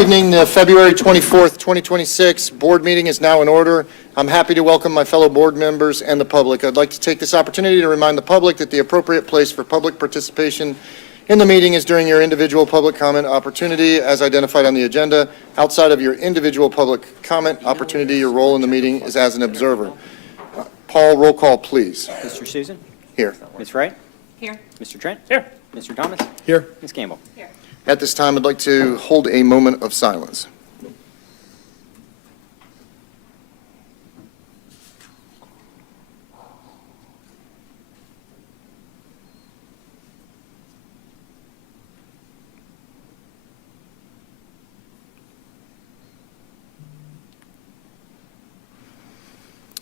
Evening, the February 24th, 2026 board meeting is now in order. I'm happy to welcome my fellow board members and the public. I'd like to take this opportunity to remind the public that the appropriate place for public participation in the meeting is during your individual public comment opportunity as identified on the agenda. Outside of your individual public comment opportunity, your role in the meeting is as an observer. Paul, roll call, please. Mr. Susan? Here. Ms. Wright? Here. Mr. Trent? Here. Mr. Thomas? Here. Ms. Campbell? Here. At this time, I'd like to hold a moment of silence.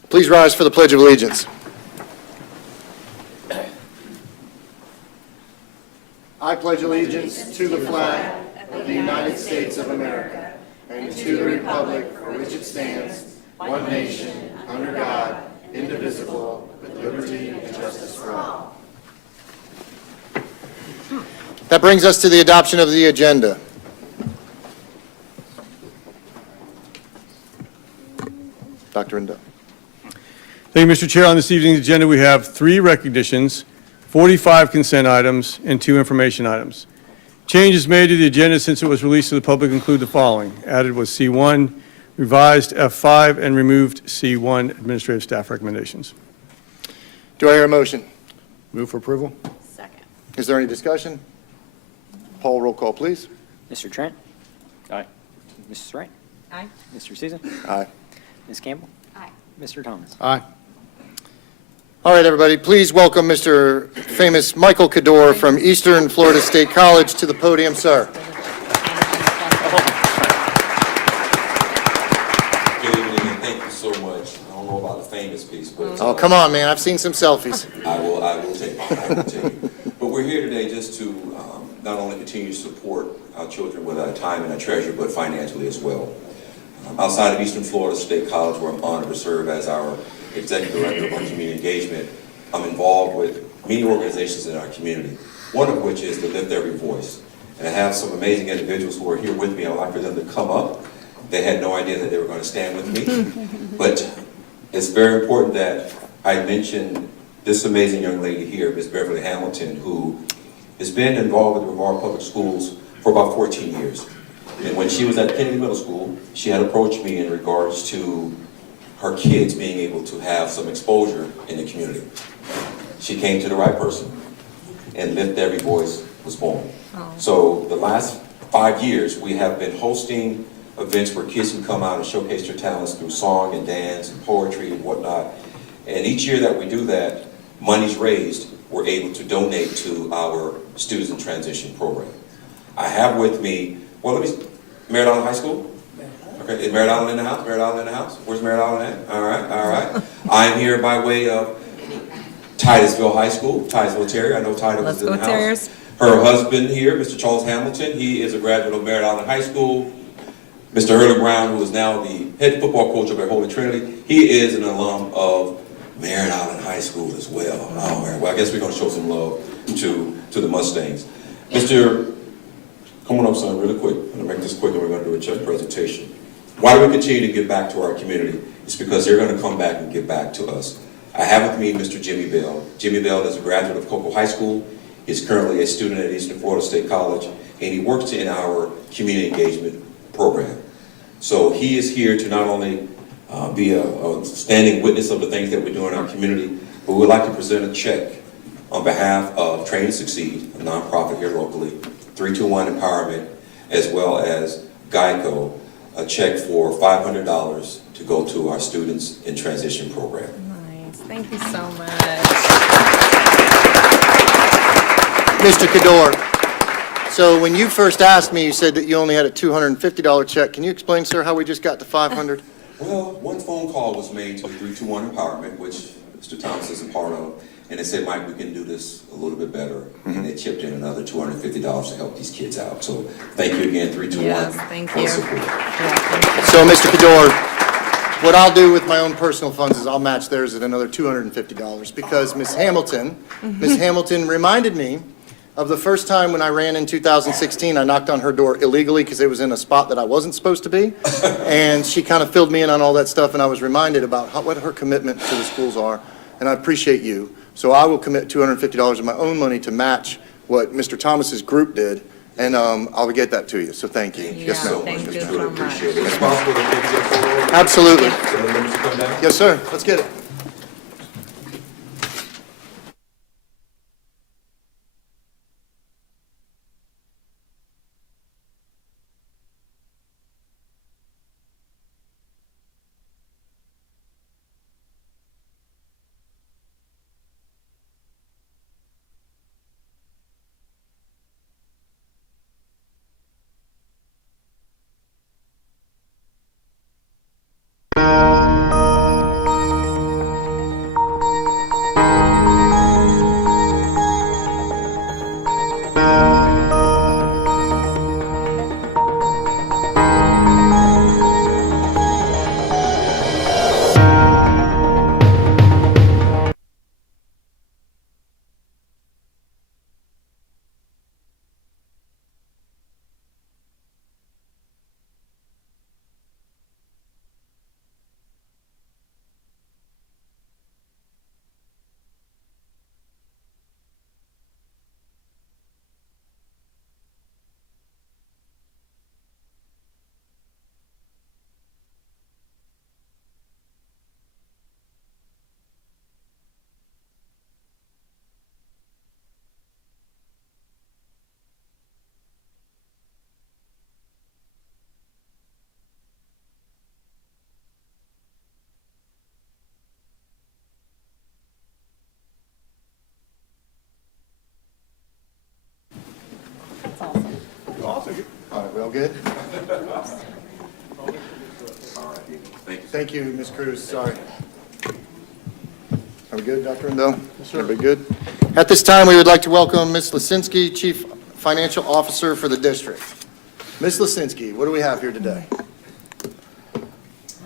Please rise for the Pledge of Allegiance. I pledge allegiance to the flag of the United States of America and to the republic for which it stands, one nation, under God, indivisible, with liberty and justice for all. That brings us to the adoption of the agenda. Dr. Indo. Thank you, Mr. Chair. On this evening's agenda, we have 3 recognitions, 45 consent items, and 2 information items. Changes made to the agenda since it was released to the public include the following. Added was C1, revised F5, and removed C1 administrative staff recommendations. Do I hear a motion? Move for approval? Second. Is there any discussion? Paul, roll call, please. Mr. Trent? Aye. Mrs. Wright? Aye. Mr. Susan? Aye. Ms. Campbell? Aye. Mr. Thomas? Aye. All right, everybody, please welcome Mr. famous Michael Kador from Eastern Florida State College to the podium, sir. Good evening, and thank you so much. I don't know about the famous piece, but Oh, come on, man, I've seen some selfies. I will take it. I will take it. But we're here today just to not only continue to support our children with our time and our treasure, but financially as well. Outside of Eastern Florida State College, where I'm honored to serve as our Executive Director of our Community Engagement, I'm involved with many organizations in our community, one of which is to Lift Every Voice. And I have some amazing individuals who are here with me. I'd like for them to come up. They had no idea that they were going to stand with me. But it's very important that I mention this amazing young lady here, Ms. Beverly Hamilton, who has been involved with Brevard Public Schools for about 14 years. And when she was at Kennedy Middle School, she had approached me in regards to her kids being able to have some exposure in the community. She came to the right person, and Lift Every Voice was born. So the last 5 years, we have been hosting events where kids can come out and showcase their talents through song and dance and poetry and whatnot. And each year that we do that, money's raised, we're able to donate to our Students in Transition program. I have with me, Merritt Island High School? Okay, is Merritt Island in the house? Merritt Island in the house? Where's Merritt Island at? All right, all right. I'm here by way of Titusville High School, Titusville Terrier. I know Titus was in the house. Terriers. Her husband here, Mr. Charles Hamilton, he is a graduate of Merritt Island High School. Mr. Hurley Brown, who is now the head football coach of Holy Trinity, he is an alum of Merritt Island High School as well. Oh, man. Well, I guess we're going to show some love to the Mustangs. Mr. Come on up, son, really quick. I'm going to make this quick and we're going to do a check presentation. Why do we continue to give back to our community? It's because they're going to come back and give back to us. I have with me Mr. Jimmy Bell. Jimmy Bell is a graduate of Cocoa High School. He's currently a student at Eastern Florida State College, and he works in our community engagement program. So he is here to not only be a standing witness of the things that we do in our community, but we would like to present a check on behalf of Train to Succeed, a nonprofit here locally, 321 Empowerment, as well as Geico, a check for $500 to go to our Students in Transition program. Nice. Thank you so much. Mr. Kador, so when you first asked me, you said that you only had a $250 check. Can you explain, sir, how we just got to $500? Well, one phone call was made to 321 Empowerment, which Mr. Thomas is a part of, and they said, Mike, we can do this a little bit better. And they chipped in another $250 to help these kids out. So thank you again, 321. Yes, thank for the you. support. So, Mr. Kador, what I'll do with my own personal funds is I'll match theirs at another $250 because Ms. Hamilton reminded me Of the first time when I ran in 2016, I knocked on her door illegally because it was in a spot that I wasn't supposed to be. And she kind of filled me in on all that stuff, and I was reminded about what her commitment to the schools are, and I appreciate you. So I will commit $250 of my own money to match what Mr. Thomas's group did, and I'll get that to you, so thank you. Yes, Yeah, ma'am. thank you Mr. so Pruitt, much. appreciate it. Is it possible to take your photo? Absolutely. So the members come down? Yes, sir. Let's get it. That's awesome. All right, we all good? All right, thank you. Thank you, Ms. Cruz, sorry. Are we good, Dr. Rendell? Yes, sir. Everybody good? At this time, we would like to welcome Ms. Lisinski, Chief Financial Officer for the district. Ms. Lisinski, what do we have here today?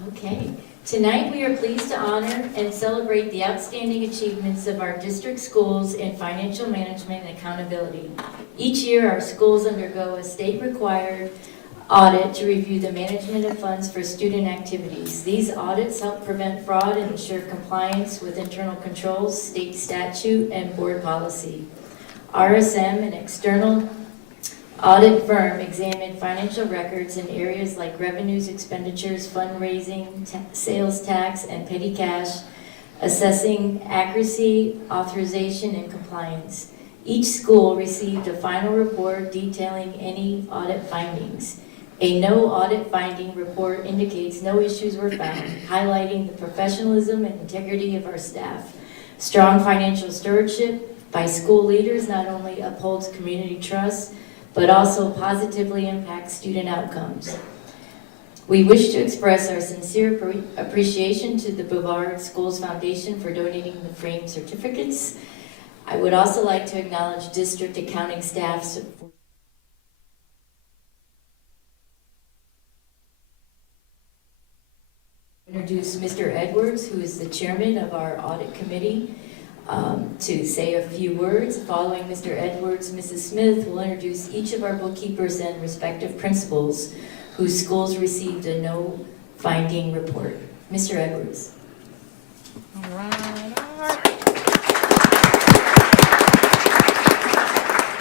Okay. Tonight, we are pleased to honor and celebrate the outstanding achievements of our district schools in financial management and accountability. Each year, our schools undergo a state-required audit to review the management of funds for student activities. These audits help prevent fraud and ensure compliance with internal controls, state statute, and board policy. RSM, an external audit firm, examined financial records in areas like revenues, expenditures, fundraising, sales tax, and petty cash, assessing accuracy, authorization, and compliance. Each school received a final report detailing any audit findings. A no audit finding report indicates no issues were found, highlighting the professionalism and integrity of our staff. Strong financial stewardship by school leaders not only upholds community trust, but also positively impacts student outcomes. We wish to express our sincere appreciation to the Brevard Schools Foundation for donating the framed certificates. I would also like to acknowledge district accounting staff support. Introduce Mr. Edwards, who is the chairman of our audit committee, to say a few words. Following Mr. Edwards, Mrs. Smith will introduce each of our bookkeepers and respective principals whose schools received a no finding report. Mr. Edwards. All right.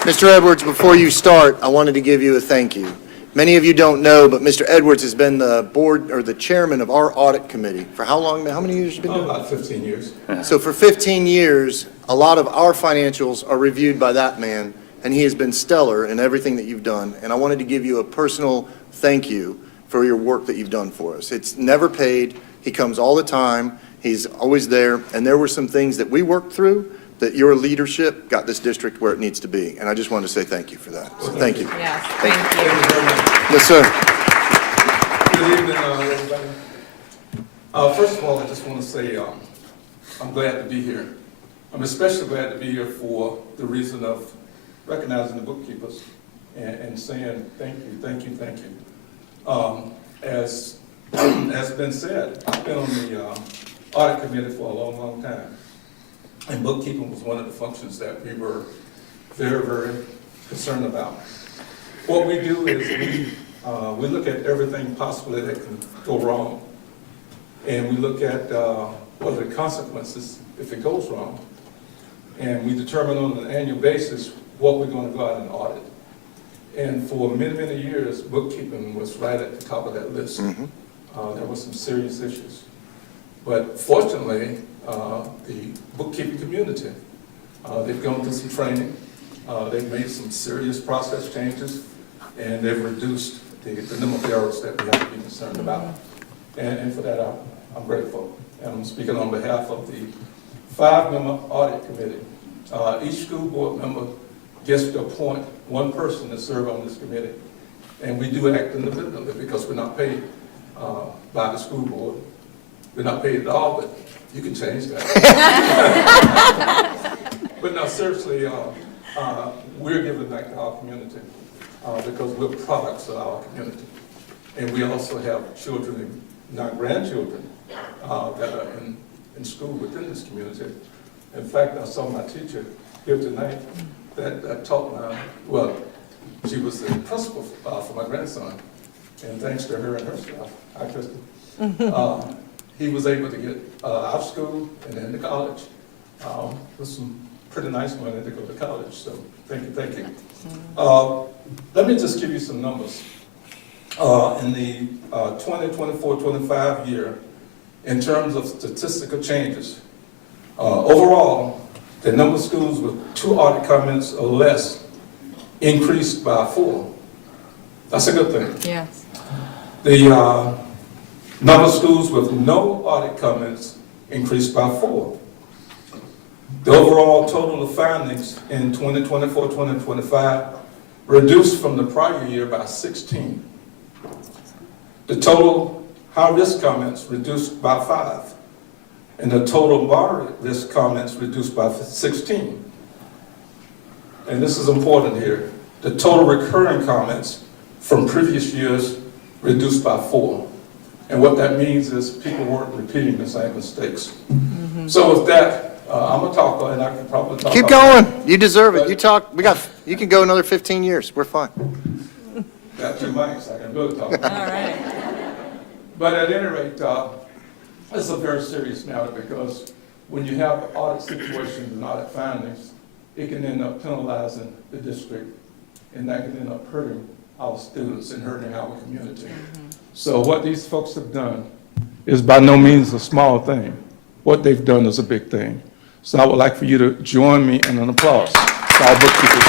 Mr. Edwards, before you start, I wanted to give you a thank you. Many of you don't know, but Mr. Edwards has been the board or the chairman of our audit committee for how long? How many years have you been doing it? About 15 years. So for 15 years, a lot of our financials are reviewed by that man, and he has been stellar in everything that you've done. And I wanted to give you a personal thank you for your work that you've done for us. It's never paid. He comes all the time. He's always there. And there were some things that we worked through that your leadership got this district where it needs to be. And I just wanted to say thank you for that. So thank you. Yes, thank you. Thank you very much. Yes, sir. Good evening, everybody. First of all, I just want to say I'm glad to be here. I'm especially glad to be here for the reason of recognizing the bookkeepers and saying thank you, thank you, thank you. As has been said, I've been on the audit committee for a long, long time. And bookkeeping was one of the functions that we were very, very concerned about. What we do is we look at everything possibly that can go wrong. And we look at what are the consequences if it goes wrong. And we determine on an annual basis what we're going to go out and audit. And for many, many years, bookkeeping was right at the top of that list. There were some serious issues. But fortunately, the bookkeeping community, they've gone through some training, they've made some serious process changes, and they've reduced the number of errors that we have to be concerned about. And for that, I'm grateful. And I'm speaking on behalf of the 5-member audit committee. Each school board member gets to appoint one person to serve on this committee. And we do act independently because we're not paid by the school board. We're not paid at all, but you can change that. But no, seriously, we're giving back to our community because we're products of our community. And we also have children, not grandchildren, that are in school within this community. In fact, I saw my teacher here tonight that taught my, well, she was the principal for my grandson. And thanks to her and her staff, hi Kristen, he was able to get out of school and into college with some pretty nice money to go to college. So thank you, thank you. Let me just give you some numbers. In the 2024-25 year, in terms of statistical changes, overall, the number of schools with 2 audit comments or less increased by 4. That's a good thing. Yes. The number of schools with no audit comments increased by 4. The overall total of findings in 2024-2025 reduced from the prior year by 16. The total high-risk comments reduced by 5. And the total moderate risk comments reduced by 16. And this is important here. The total recurring comments from previous years reduced by 4. And what that means is people weren't repeating the same mistakes. So with that, I'm a talker, and I can probably talk. Keep about- going. You deserve it. You talk, you can go another 15 years. We're fine. Got 2 mics, I can really talk. All right. But at any rate, it's a very serious matter because when you have audit situations and audit findings, it can end up penalizing the district, and that can end up hurting our students and hurting our community. So what these folks have done is by no means a small thing. What they've done is a big thing. So I would like for you to join me in an applause for our bookkeepers.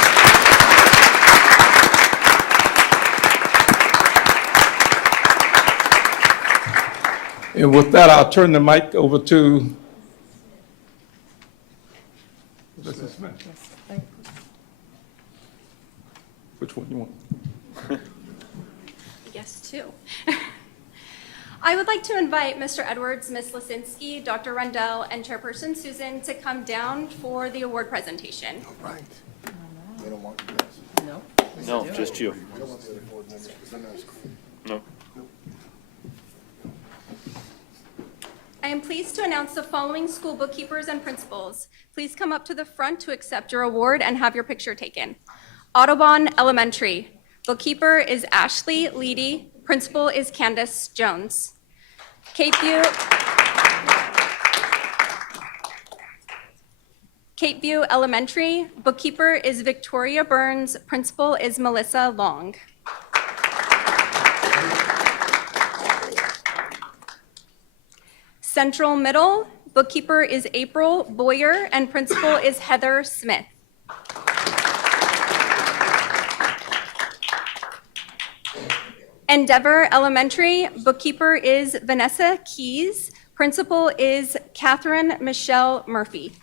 And with that, I'll turn the mic over to Mrs. Smith. Yes. Thank- Which one you want? Yes, two. I would like to invite Mr. Edwards, Ms. Lisinski, Dr. Rundell, and Chairperson Susan to come down for the award presentation. Right. They don't want you guys. No. No, just you. They don't want the other board members because they're not as cool. No. I am pleased to announce the following school bookkeepers and principals. Please come up to the front to accept your award and have your picture taken. Audubon Elementary. Bookkeeper is Ashley Leedy. Principal is Candace Jones. Capeview Elementary. Bookkeeper is Victoria Burns. Principal is Melissa Long. Central Middle. Bookkeeper is April Boyer, and principal is Heather Smith. Endeavor Elementary, bookkeeper is Vanessa Keys, principal is Catherine Michelle Murphy.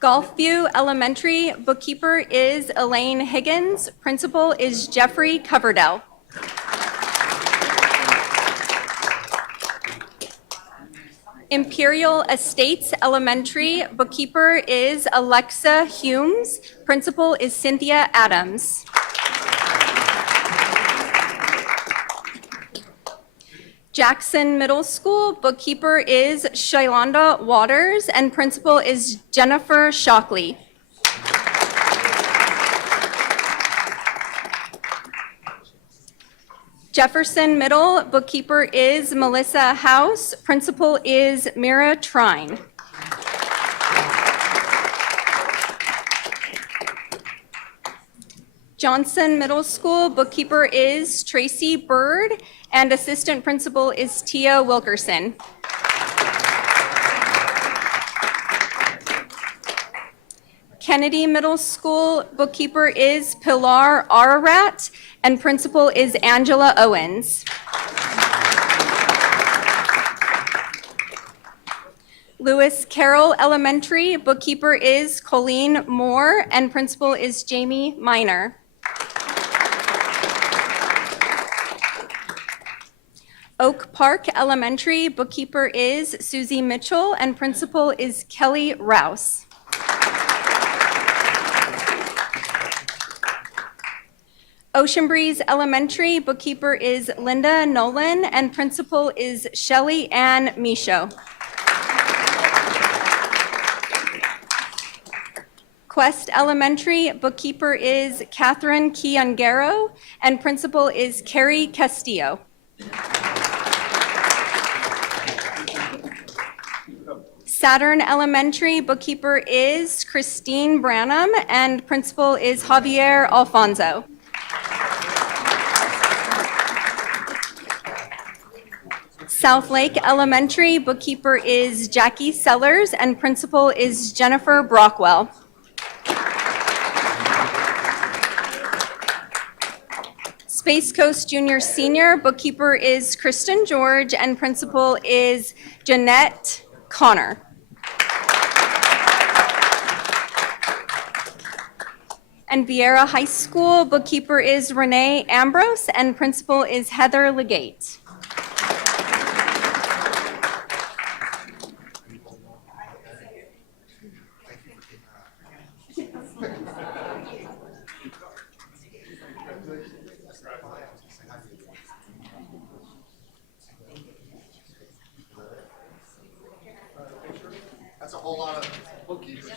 Gulfview Elementary, bookkeeper is Elaine Higgins, principal is Jeffrey Coverdell. Imperial Estates Elementary, bookkeeper is Alexa Humes, principal is Cynthia Adams. Jackson Middle School, bookkeeper is Shailanda Waters, and principal is Jennifer Shockley. Jefferson Middle, bookkeeper is Melissa House, principal is Mira Trine. Johnson Middle School, bookkeeper is Tracy Bird, and assistant principal is Tia Wilkerson. Kennedy Middle School, bookkeeper is Pilar Ararat, and principal is Angela Owens. Lewis Carroll Elementary, bookkeeper is Colleen Moore, and principal is Jamie Miner. Oak Park Elementary, bookkeeper is Susie Mitchell, and principal is Kelly Rouse. Ocean Breeze Elementary, bookkeeper is Linda Nolan, and principal is Shelley Ann Michaud. Quest Elementary, bookkeeper is Catherine Kiangaro, and principal is Carrie Castillo. Saturn Elementary, bookkeeper is Christine Branham, and principal is Javier Alfonso. South Lake Elementary, bookkeeper is Jackie Sellers, and principal is Jennifer Brockwell. Space Coast Junior Senior, bookkeeper is Kristen George, and principal is Jeanette Connor. And Vieira High School, bookkeeper is Renee Ambrose, and principal is Heather Legate. That's a whole lot of bookkeepers.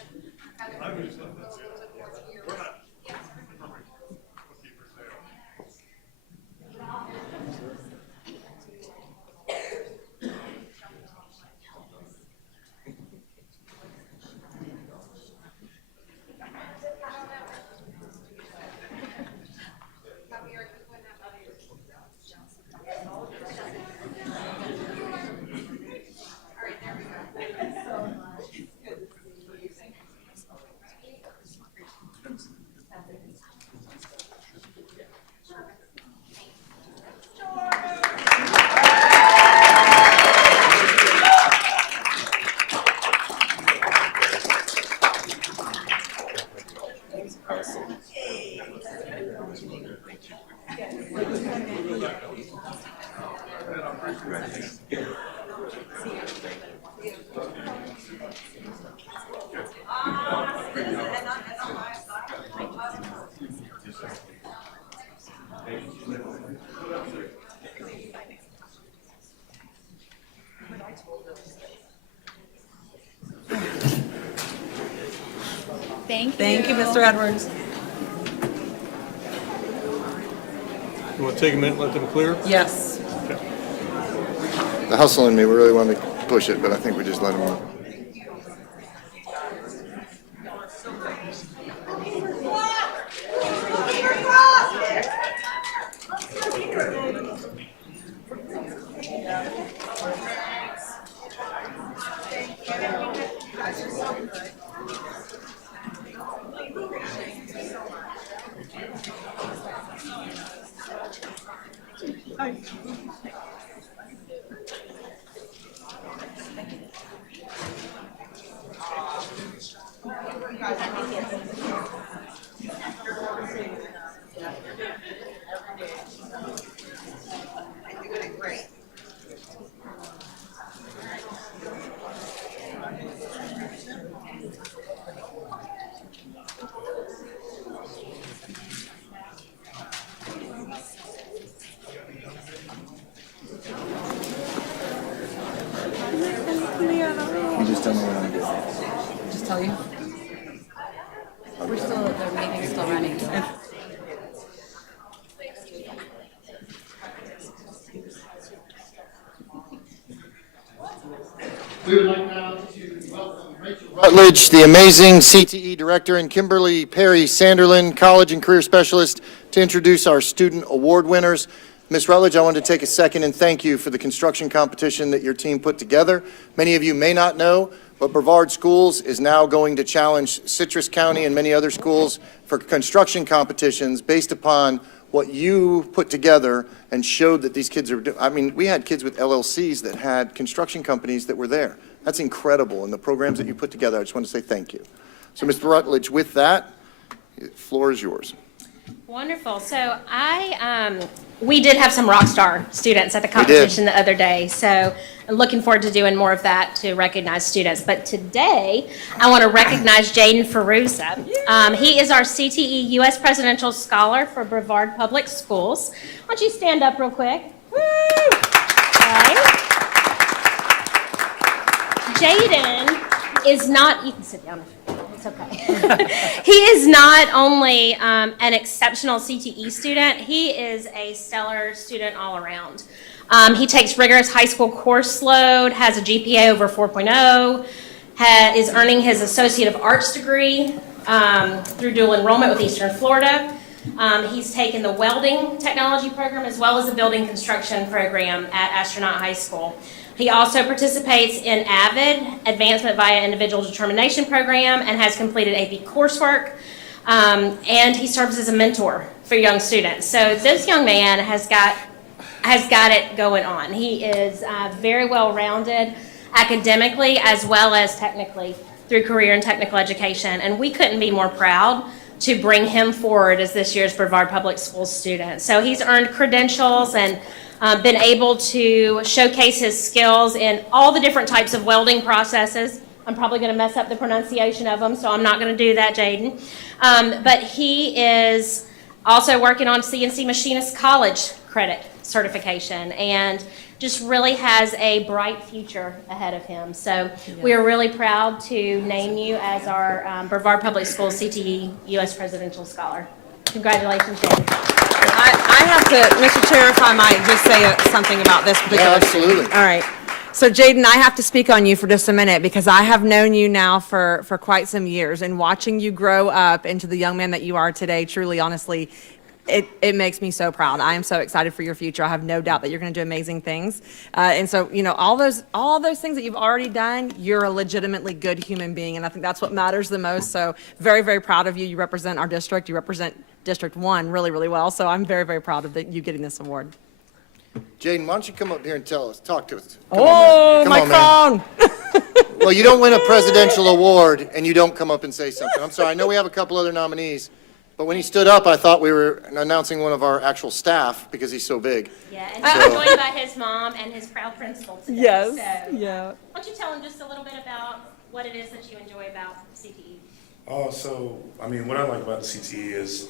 Thank you, Mr. Edwards. You want to take a minute and let them clear? Yes. The hustle in me, we really wanted to push it, but I think we just let them. We would like now to welcome Rachel Rutledge, the amazing CTE Director, and Kimberly Perry Sanderlin, College and Career Specialist, to introduce our student award winners. Ms. Rutledge, I wanted to take a second and thank you for the construction competition that your team put together. Many of you may not know, but Brevard Schools is now going to challenge Citrus County and many other schools for construction competitions based upon what you put together and showed that these kids are doing. I mean, we had kids with LLCs that had construction companies that were there. That's incredible, and the programs that you put together, I just want to say thank you. So, Mr. Rutledge, with that, the floor is yours. Wonderful. So we did have some rock star students at the competition the other day. So I'm looking forward to doing more of that to recognize students. But today, I want to recognize Jaden Ferruza. He is our CTE U.S. Presidential Scholar for Brevard Public Schools. Why don't you stand up real quick? Woo! Okay. Jaden is not, you can sit down. It's okay. He is not only an exceptional CTE student, he is a stellar student all around. He takes rigorous high school course load, has a GPA over 4.0, is earning his Associate of Arts degree through dual enrollment with Eastern Florida. He's taken the welding technology program as well as the building construction program at Astronaut High School. He also participates in AVID, Advancement via Individual Determination Program, and has completed AP coursework. And he serves as a mentor for young students. So this young man has got it going on. He is very well-rounded academically as well as technically through career and technical education. And we couldn't be more proud to bring him forward as this year's Brevard Public Schools student. So he's earned credentials and been able to showcase his skills in all the different types of welding processes. I'm probably going to mess up the pronunciation of them, so I'm not going to do that, Jaden. But he is also working on CNC Machinist College credit certification and just really has a bright future ahead of him. So we are really proud to name you as our Brevard Public Schools CTE U.S. Presidential Scholar. Congratulations, Jaden. I have to, Mr. Chair, if I might just say something about this particular. Yeah, absolutely. All right. So Jaden, I have to speak on you for just a minute because I have known you now for quite some years, and watching you grow up into the young man that you are today, truly, honestly, it makes me so proud. I am so excited for your future. I have no doubt that you're going to do amazing things. And so, you know, all those things that you've already done, you're a legitimately good human being, and I think that's what matters the most. So very, very proud of you. You represent our district. You represent District 1 really, really well. So I'm very, very proud of you getting this award. Jaden, why don't you come up here and talk to us? My phone. Well, you don't win a presidential award and you don't come up and say something. I'm sorry, I know we have a couple other nominees, but when he stood up, I thought we were announcing one of our actual staff because he's so big. Yeah, and he's joined by his mom and his proud principal today. Yes, So, yeah. why don't you tell him just a little bit about what it is that you enjoy about CTE? What I like about the CTE is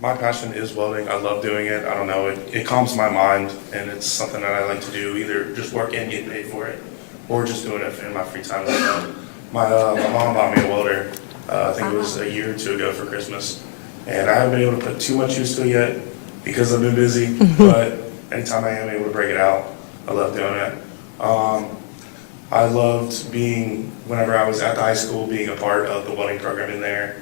my passion is welding. I love doing it. I don't know, it calms my mind, and it's something that I like to do, either just work and get paid for it, or just doing it in my free time. My mom bought me a welder, I think it was a year or two ago for Christmas, and I haven't been able to put too much use to it yet because I've been busy, but anytime I am able to break it out, I love doing it. I loved whenever I was at the high school, being a part of the welding program in there.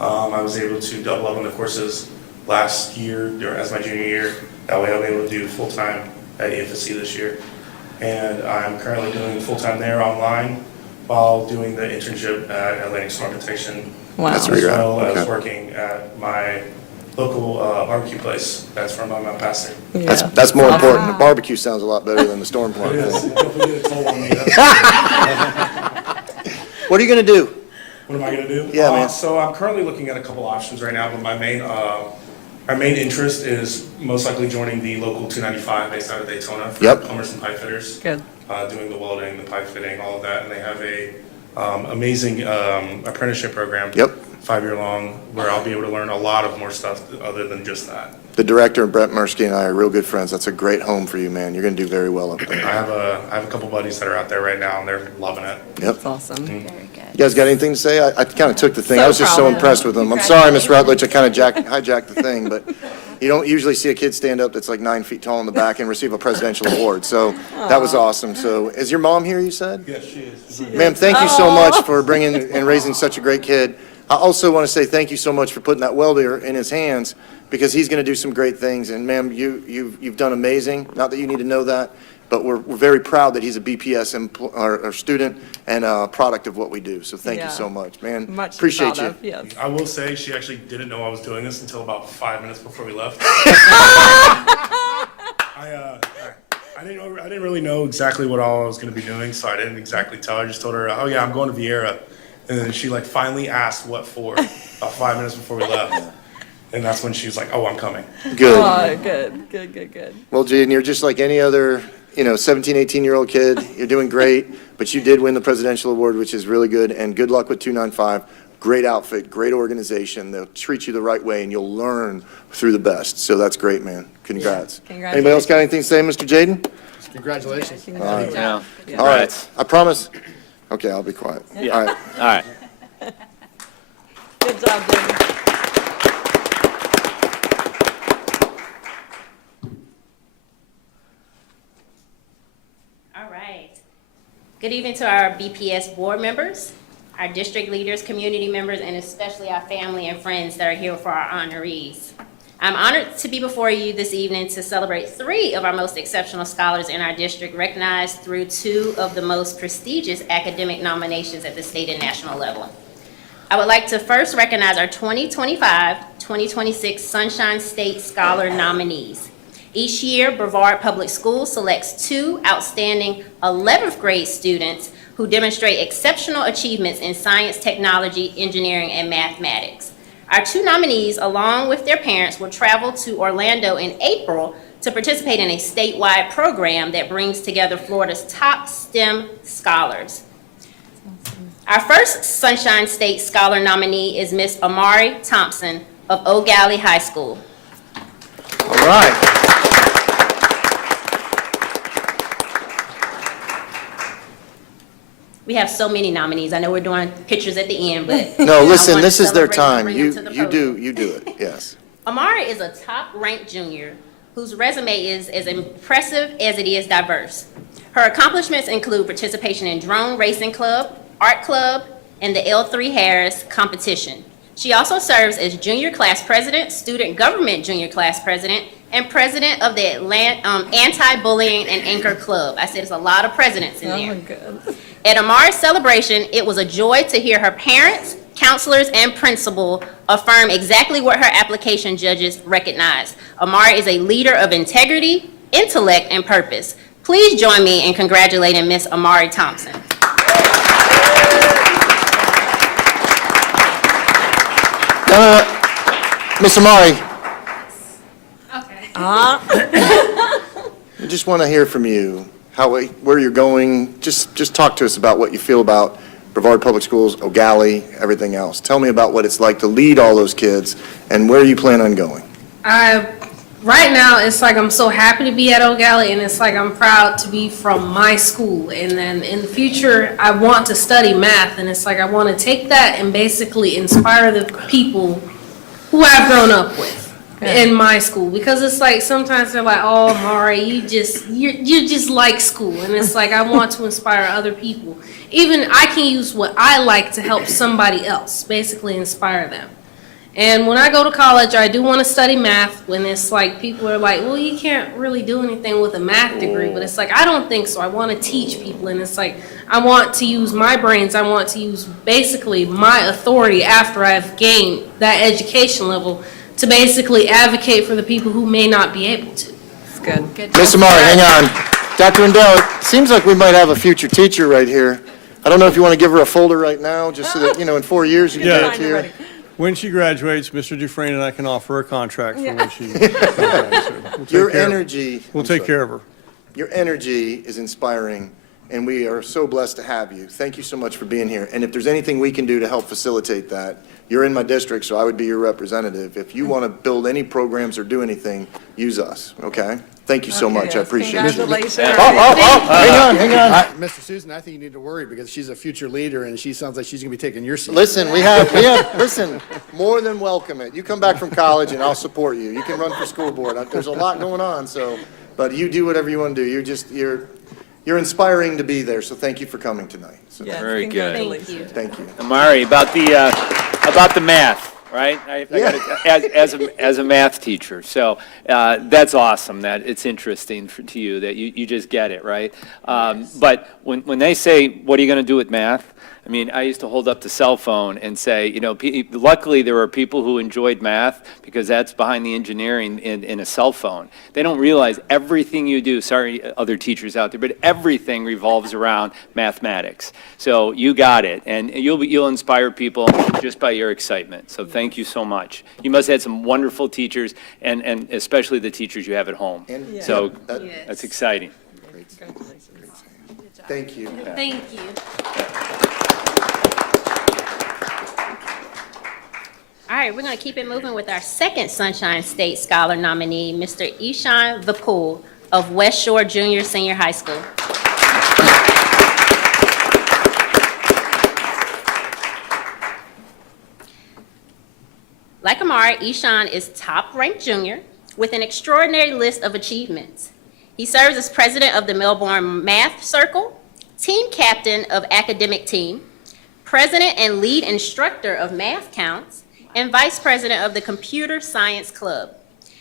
I was able to double up on the courses last year as my junior year. That way I'll be able to do full-time at EFSC this year. And I'm currently doing full-time there online while doing the internship at Atlantic Storm Protection. Wow. That's where you're at. As well as Okay. working at my local barbecue place that's run by my pastor. That's more important. The barbecue sounds a lot better than the storm cloud It is. thing. It definitely get a toll on me. What are you going to do? What am I gonna do? Yeah, man. So I'm currently looking at a couple options right now, but my main interest is most likely joining the local 295 based out of Daytona for Yep. plumbers and pipe fitters. Good. Doing the welding, the pipe fitting, all of that, and they have a amazing apprenticeship program. Yep. 5-year long, where I'll be able to learn a lot of more stuff other than just that. The director, Brett Mursky, and I are real good friends. That's a great home for you, man. You're going to do very well up there. I have a couple buddies that are out there right now, and they're loving it. Yep. That's awesome. You guys got anything to say? I kind of took the thing. I So was just so proud of impressed with them. I'm sorry, Miss Rutledge, I kind of hijacked the thing, but you don't usually see a kid stand up that's like 9 feet tall in the back and receive a presidential award. So that was awesome. So is your mom here, you said? Yes, she is. Ma'am, thank you so much for bringing and raising such a great kid. I also want to say thank you so much for putting that welder in his hands, because he's going to do some great things. And ma'am, you've done amazing. Not that you need to know that, but we're very proud that he's a BPS or student and a product of what we do. So thank Yeah. you so much, man. Much Appreciate proud you. of, yes. I will say she actually didn't know I was doing this until about 5 minutes before we left. I didn't really know exactly what all I was going to be doing, so I didn't exactly tell her. I just told her, oh yeah, I'm going to Vieira. And then she like finally asked what for about 5 minutes before we left. And that's when she was like, oh, I'm coming. Good. Oh, good. Well, Jaden, you're just like any other, 17, 18-year-old kid. You're doing great, but you did win the presidential award, which is really good. And good luck with 295. Great outfit, great organization. They'll treat you the right way, and you'll learn through the best. So that's great, man. Congrats. Congratulations. Anybody else got anything to say, Mr. Jaden? Congratulations. Yeah. All right. I promise. Okay, I'll be quiet. All right. All right. Good job, Jaden. All right. Good evening to our BPS board members, our district leaders, community members, and especially our family and friends that are here for our honorees. I'm honored to be before you this evening to celebrate 3 of our most exceptional scholars in our district, recognized through 2 of the most prestigious academic nominations at the state and national level. I would like to first recognize our 2025-2026 Sunshine State Scholar nominees. Each year, Brevard Public Schools selects 2 outstanding 11th grade students who demonstrate exceptional achievements in science, technology, engineering, and mathematics. Our 2 nominees, along with their parents, will travel to Orlando in April to participate in a statewide program that brings together Florida's top STEM scholars. Our first Sunshine State Scholar nominee is Miss Amari Thompson of Eau Gallie High School. All right. We have so many nominees. I know we're doing pictures at the end, but. No, I listen, want this to is their celebrate and time. bring You them to the you podium. do it, yes. Amari is a top-ranked junior whose resume is as impressive as it is diverse. Her accomplishments include participation in Drone Racing Club, Art Club, and the L3 Harris competition. She also serves as junior class president, student government junior class president, and president of the Anti-Bullying and Anchor Club. I said there's a lot of presidents in there. Good. At Amari's celebration, it was a joy to hear her parents, counselors, and principal affirm exactly what her application judges recognized. Amari is a leader of integrity, intellect, and purpose. Please join me in congratulating Miss Amari Thompson. Miss Amari, Okay. we just want to hear from you, where you're going. Just talk to us about what you feel about Brevard Public Schools, Eau Gallie, everything else. Tell me about what it's like to lead all those kids and where you plan on going. Right now, it's like I'm so happy to be at Eau Gallie, and it's like I'm proud to be from my school. And then in the future, I want to study math, and it's like I want to take that and basically inspire the people who I've grown up with in my school. Because it's like sometimes they're like, "Oh, Mari, you just like school," and it's like I want to inspire other people. Even I can use what I like to help somebody else, basically inspire them. And when I go to college, I do want to study math. When it's like people are like, well, you can't really do anything with a math degree. But it's like, I don't think so. I want to teach people. And it's like, I want to use my brains. I want to use basically my authority after I've gained that education level to basically advocate for the people who may not be able to. It's good. Miss Amari, hang on. Dr. Rendell, it seems like we might have a future teacher right here. I don't know if you want to give her a folder right now, just so that, in 4 years you can get it to her. When she graduates, Mr. Dufresne and I can offer her a contract for when she graduates. So we'll take Your care of- energy. We'll I'm take sorry. care of her. Your energy is inspiring, and we are so blessed to have you. Thank you so much for being here. And if there's anything we can do to help facilitate that, you're in my district, so I would be your representative. If you want to build any programs or do anything, use us, okay? Thank you so much. I appreciate it. Congratulations. Hang on. Mr. Susan, I think you need to worry because she's a future leader and she sounds like she's going to be taking your seat. Listen, listen, more than welcome it. You come back from college and I'll support you. You can run for school board. There's a lot going on, so, but you do whatever you want to do. You're inspiring to be there, so thank you for coming tonight. So, Yes, Very good. congratulations. Thank you. thank you. Amari, about the math, right? I gotta, as a math teacher, so that's awesome. That it's interesting to you that you just get it, right? But when they say, "What are you going to do with math?" I mean, I used to hold up the cell phone and say, you know, luckily there were people who enjoyed math because that's behind the engineering in a cell phone. They don't realize everything you do, sorry other teachers out there, but everything revolves around mathematics. So you got it, and you'll inspire people just by your excitement. So thank you so much. You must have had some wonderful teachers, and especially the teachers you have at home. So that's exciting. Thank you. Thank you. All right, we're going to keep it moving with our second Sunshine State Scholar nominee, Mr. Ishan Vipul of West Shore Junior Senior High School. Like Amari, Ishan is top-ranked junior with an extraordinary list of achievements. He serves as president of the Melbourne Math Circle, team captain of academic team, president and lead instructor of Math Counts, and vice president of the Computer Science Club.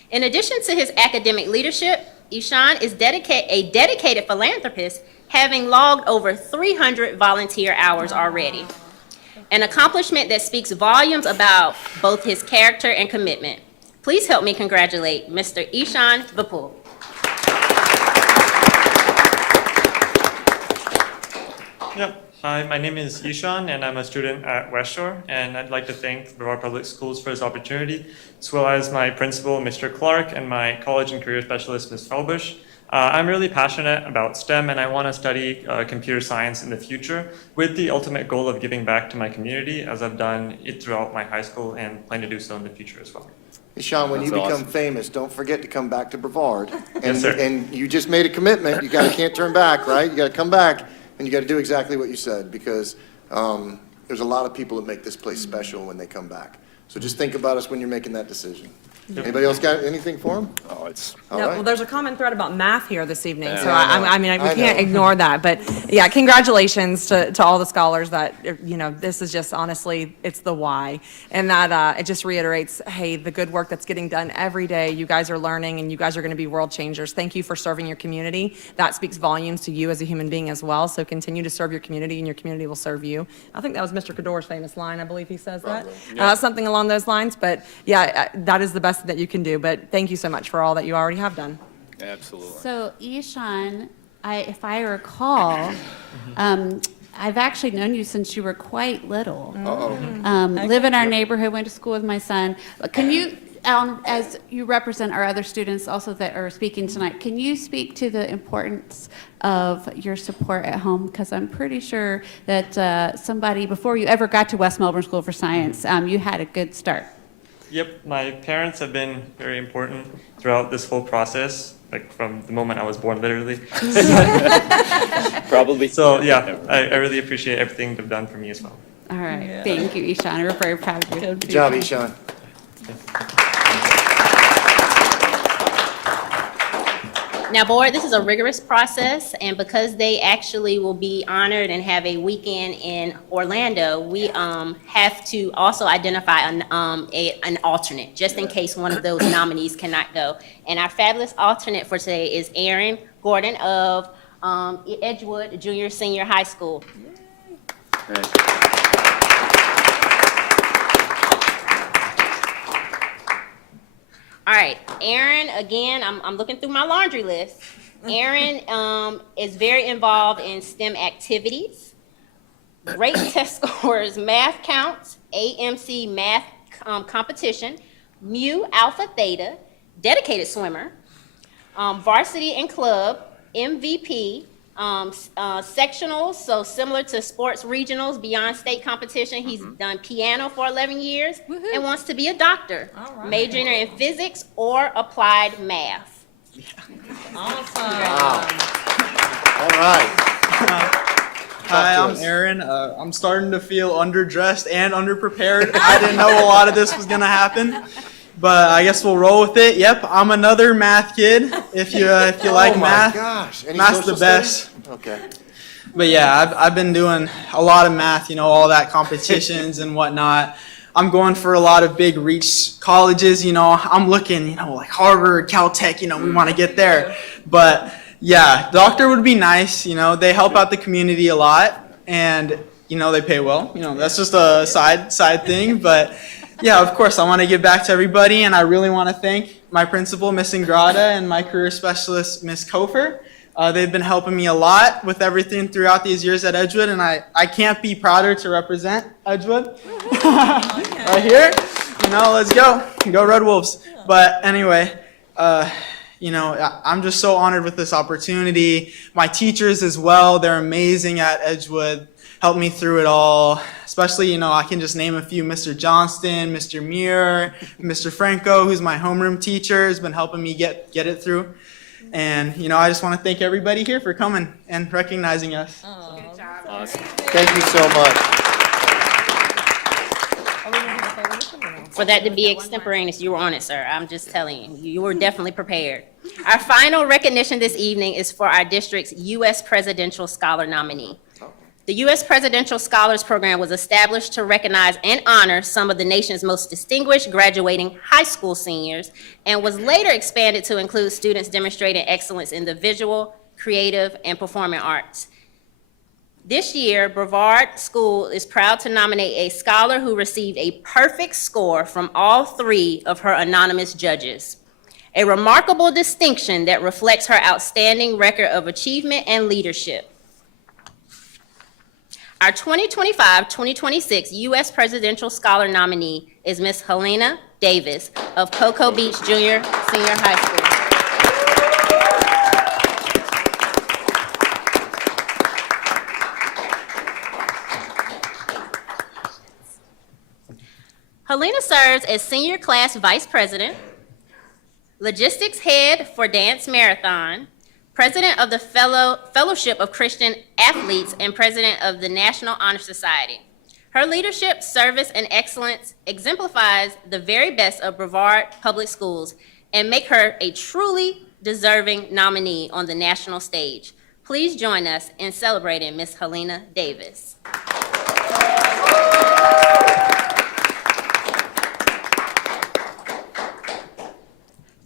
In addition to his academic leadership, Ishan is a dedicated philanthropist, having logged over 300 volunteer hours already. An accomplishment that speaks volumes about both his character and commitment. Please help me congratulate Mr. Ishan Vipul. Yep. Hi, my name is Ishan, and I'm a student at West Shore, and I'd like to thank Brevard Public Schools for this opportunity, as well as my principal, Mr. Clark, and my college and career specialist, Ms. Felbush. I'm really passionate about STEM, and I want to study computer science in the future with the ultimate goal of giving back to my community, as I've done it throughout my high school and plan to do so in the future as well. Sean, when you That's become awesome. famous, don't forget to come back to Brevard. Yes, sir. And you just made a commitment. You can't turn back, right? You got to come back, and you got to do exactly what you said, because there's a lot of people that make this place special when they come back. So just think about us when you're making that decision. Anybody else got anything for him? Oh, it's All No, right. well, there's a common thread about math here this evening, so Yeah, I know. I mean, we I can't know. ignore that. But yeah, congratulations to all the scholars that, you know, this is just honestly, it's the why. And that it just reiterates, hey, the good work that's getting done every day, you guys are learning and you guys are going to be world changers. Thank you for serving your community. That speaks volumes to you as a human being as well. So continue to serve your community and your community will serve you. I think that was Mr. Cador's famous line. I believe he says that. Something along those lines. But yeah, that is the best that you can do. But thank you so much for all that you already have done. absolutely. So Ishan, if I recall, I've actually known you since you were quite little. Live in our neighborhood, went to school with my son. Can you, as you represent our other students also that are speaking tonight, can you speak to the importance of your support at home? Because I'm pretty sure that somebody, before you ever got to West Melbourne School for Science, you had a good start. Yep, my parents have been very important throughout this whole process, like from the moment I was born, literally. Probably. So yeah, I really appreciate everything they've done for me as well. All right, thank you, Ishan. We're very proud of you. Good job, Ishan. Now, board, this is a rigorous process, and because they actually will be honored and have a weekend in Orlando, we have to also identify an alternate, just in case one of those nominees cannot go. And our fabulous alternate for today is Aaron Gordon of Edgewood Junior Senior High School. All right, Aaron, again, I'm looking through my laundry list. Aaron is very involved in STEM activities, great test scores, Math Counts, AMC math competition, Mu Alpha Theta, dedicated swimmer, varsity and club, MVP, sectionals, so similar to sports regionals, beyond state competition. He's done piano for 11 years and wants to be a doctor, majoring in physics or applied math. Wow. All right. Hi, to I'm us. Aaron. I'm starting to feel underdressed and underprepared. I didn't know a lot of this was gonna happen, but I guess we'll roll with it. Yep, I'm another math kid. If you like math, Oh my gosh. Any math's social the best. studies? Okay. But yeah, I've been doing a lot of math. You know, all that competitions and whatnot. I'm going for a lot of big reach colleges. You know, I'm looking. You know, like Harvard, Caltech. You know, we want to get there, but. Yeah, doctor would be nice. You know, they help out the community a lot, and you know they pay well. You know, that's just a side thing. But yeah, of course, I want to give back to everybody, and I really want to thank my principal, Miss Ingrata, and my career specialist, Miss Kofer. They've been helping me a lot with everything throughout these years at Edgewood, and I can't be prouder to represent Edgewood right here. You know, let's go Red Wolves. But anyway. You know, I'm just so honored with this opportunity. My teachers as well, they're amazing at Edgewood, helped me through it all. Especially, you know, I can just name a few, Mr. Johnston, Mr. Muir, Mr. Franco, who's my homeroom teacher, has been helping me get it through. And, you know, I just want to thank everybody here for coming and recognizing us. Good job. Awesome. Thank you so much. For that to be extemporaneous, you were on it, sir. I'm just telling you, you were definitely prepared. Our final recognition this evening is for our district's U.S. Presidential Scholar nominee. The U.S. Presidential Scholars Program was established to recognize and honor some of the nation's most distinguished graduating high school seniors, and was later expanded to include students demonstrating excellence in the visual, creative, and performing arts. This year, Brevard School is proud to nominate a scholar who received a perfect score from all 3 of her anonymous judges, a remarkable distinction that reflects her outstanding record of achievement and leadership. Our 2025-2026 U.S. Presidential Scholar nominee is Ms. Helena Davis of Cocoa Beach Junior Senior High School. Helena serves as senior class vice president, logistics head for Dance Marathon, president of the Fellowship of Christian Athletes, and president of the National Honor Society. Her leadership, service, and excellence exemplifies the very best of Brevard Public Schools and make her a truly deserving nominee on the national stage. Please join us in celebrating Ms. Helena Davis.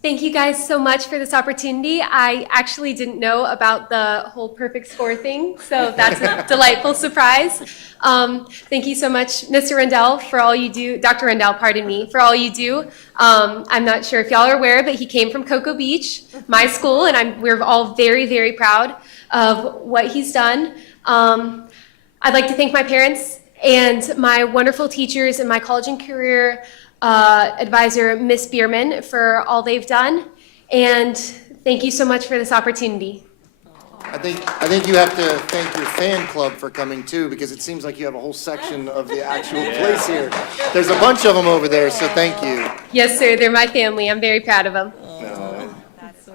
Thank you guys so much for this opportunity. I actually didn't know about the whole perfect score thing, so that's a delightful surprise. Thank you so much, Mr. Rendell, for all you do, Dr. Rendell, pardon me, for all you do. I'm not sure if y'all are aware, but he came from Cocoa Beach, my school, and we're all very, very proud of what he's done. I'd like to thank my parents and my wonderful teachers and my college and career advisor, Miss Bierman, for all they've done. And thank you so much for this opportunity. I think you have to thank your fan club for coming too, because it seems like you have a whole section of the actual place here. There's a bunch of them over there, so thank you. Yes, sir. They're my family. I'm very proud of them. No,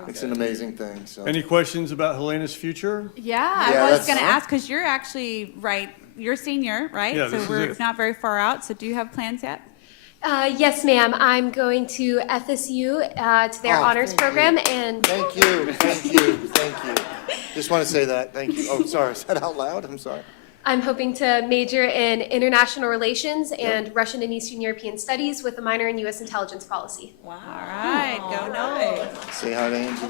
it's an amazing thing. So. Any questions about Helena's future? Yeah, Yeah, I was that's- going to ask, because you're actually, right, you're a senior, right? Yeah, So this is we're it. not very far out, so do you have plans yet? Yes, ma'am. I'm going to FSU to their Oh, honors thank program, you. and Thank you, thank you, thank you. Just want to say that, thank you. Oh, sorry, is that out loud? I'm sorry. I'm hoping to major in international relations and Russian and Eastern European studies with a minor in U.S. intelligence policy. All right, go Noles. Say hi to Angie.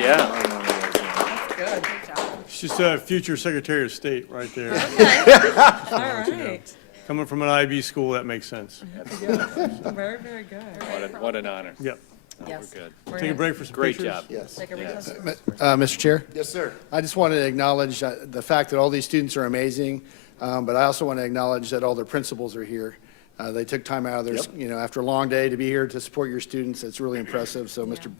Yeah. She's a future Secretary of State right there. All right. Coming from an IB school, that makes sense. Very, very good. What an honor. Yep. Yes. We're good. Take a break for some Great pictures. job. Yes. Mr. Chair? Yes, sir. I just wanted to acknowledge the fact that all these students are amazing, but I also want to acknowledge that all their principals are here. They took time out of their, after a long day to be here to support your students. It's really impressive. So Mr.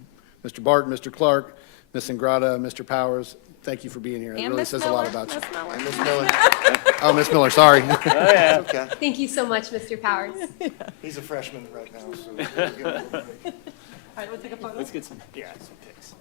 Barton, Mr. Clark, Ms. Ingrata, Mr. Powers, thank you for being here. It And really Miss says a lot Miller, about you. Miss Miller. And Ms. Miller, Oh, Miss Miller, sorry. okay. Thank you so much, Mr. Powers. He's a freshman right now, so. we'll give him a break. All right, we'll take a photo. Let's get some, yeah, some pics.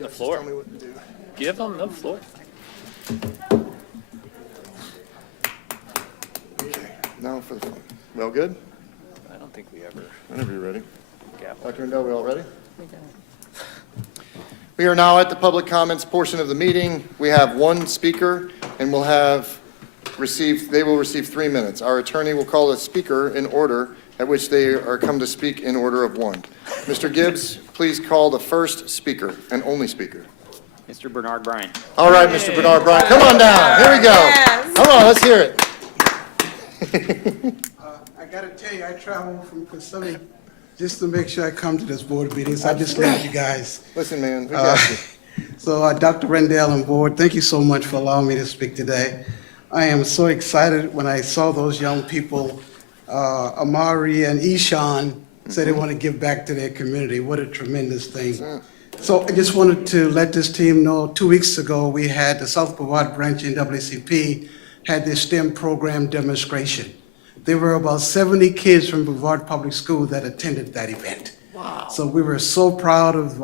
the floor. Tell me what to do. Give them the floor. Now for the phone. We all good? I don't think we ever Whenever you're ready. gap. Dr. Rendell, we all ready? We are now at the public comments portion of the meeting. We have one speaker, and they will receive 3 minutes. Our attorney will call a speaker in order at which they are come to speak in order of one. Mr. Gibbs, please call the first speaker and only speaker. Mr. Bernard Bryan. All right, Mr. Bernard Bryan, come on down. Here we go. Yes. Come on, let's hear it. I gotta tell you, I traveled from Kissimmee just to make sure I come to this board meeting, so I just love you guys. Listen, man, we got you. So Dr. Rendell and board, thank you so much for allowing me to speak today. I am so excited when I saw those young people, Amari and Ishan, say they want to give back to their community. What a tremendous thing. So I just wanted to let this team know, 2 weeks ago, we had the South Brevard branch NAACP had their STEM program demonstration. There were about 70 kids from Brevard Public School that attended that event. Wow. So we were so proud of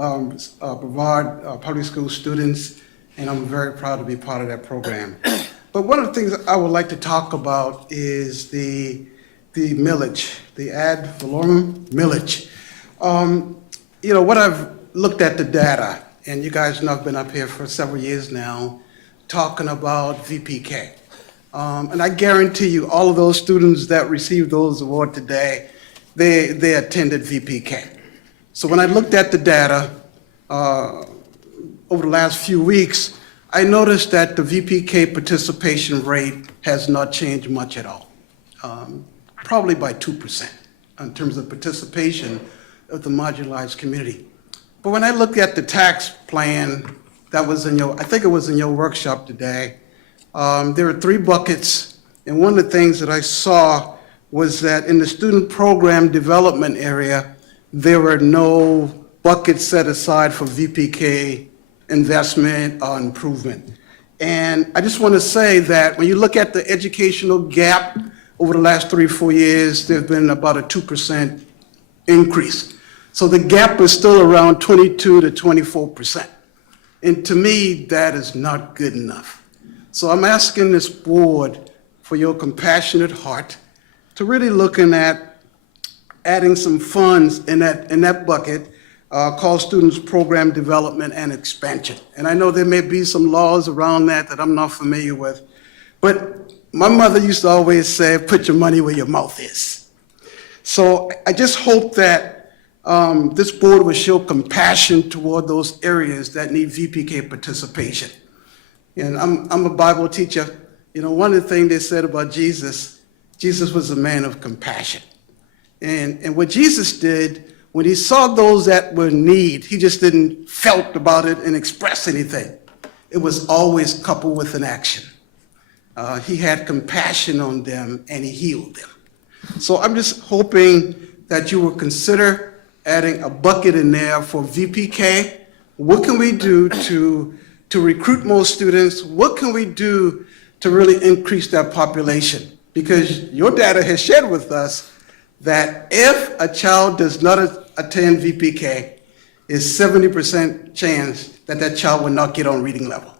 Brevard Public School students, and I'm very proud to be part of that program. But one of the things I would like to talk about is the millage, the ad valorem millage. You know, what I've looked at the data, and you guys know I've been up here for several years now, talking about VPK. And I guarantee you, all of those students that received those awards today, they attended VPK. So when I looked at the data over the last few weeks, I noticed that the VPK participation rate has not changed much at all, probably by 2% in terms of participation of the marginalized community. But when I looked at the tax plan that was in I think it was in your workshop today, there were 3 buckets, and one of the things that I saw was that in the student program development area, there were no buckets set aside for VPK investment or improvement. And I just want to say that when you look at the educational gap over the last 3 or 4 years, there's been about a 2% increase. So the gap is still around 22 to 24%. And to me, that is not good enough. So I'm asking this board for your compassionate heart to really looking at adding some funds in that bucket called Students Program Development and Expansion. And I know there may be some laws around that I'm not familiar with, but my mother used to always say, put your money where your mouth is. So I just hope that this board will show compassion toward those areas that need VPK participation. And I'm a Bible teacher. You know, one of the things they said about Jesus was a man of compassion. And what Jesus did, when he saw those that were in need, he just didn't felt about it and express anything. It was always coupled with an action. He had compassion on them and he healed them. So I'm just hoping that you will consider adding a bucket in there for VPK. What can we do to recruit more students? What can we do to really increase that population? Because your data has shared with us that if a child does not attend VPK, is 70% chance that that child will not get on reading level.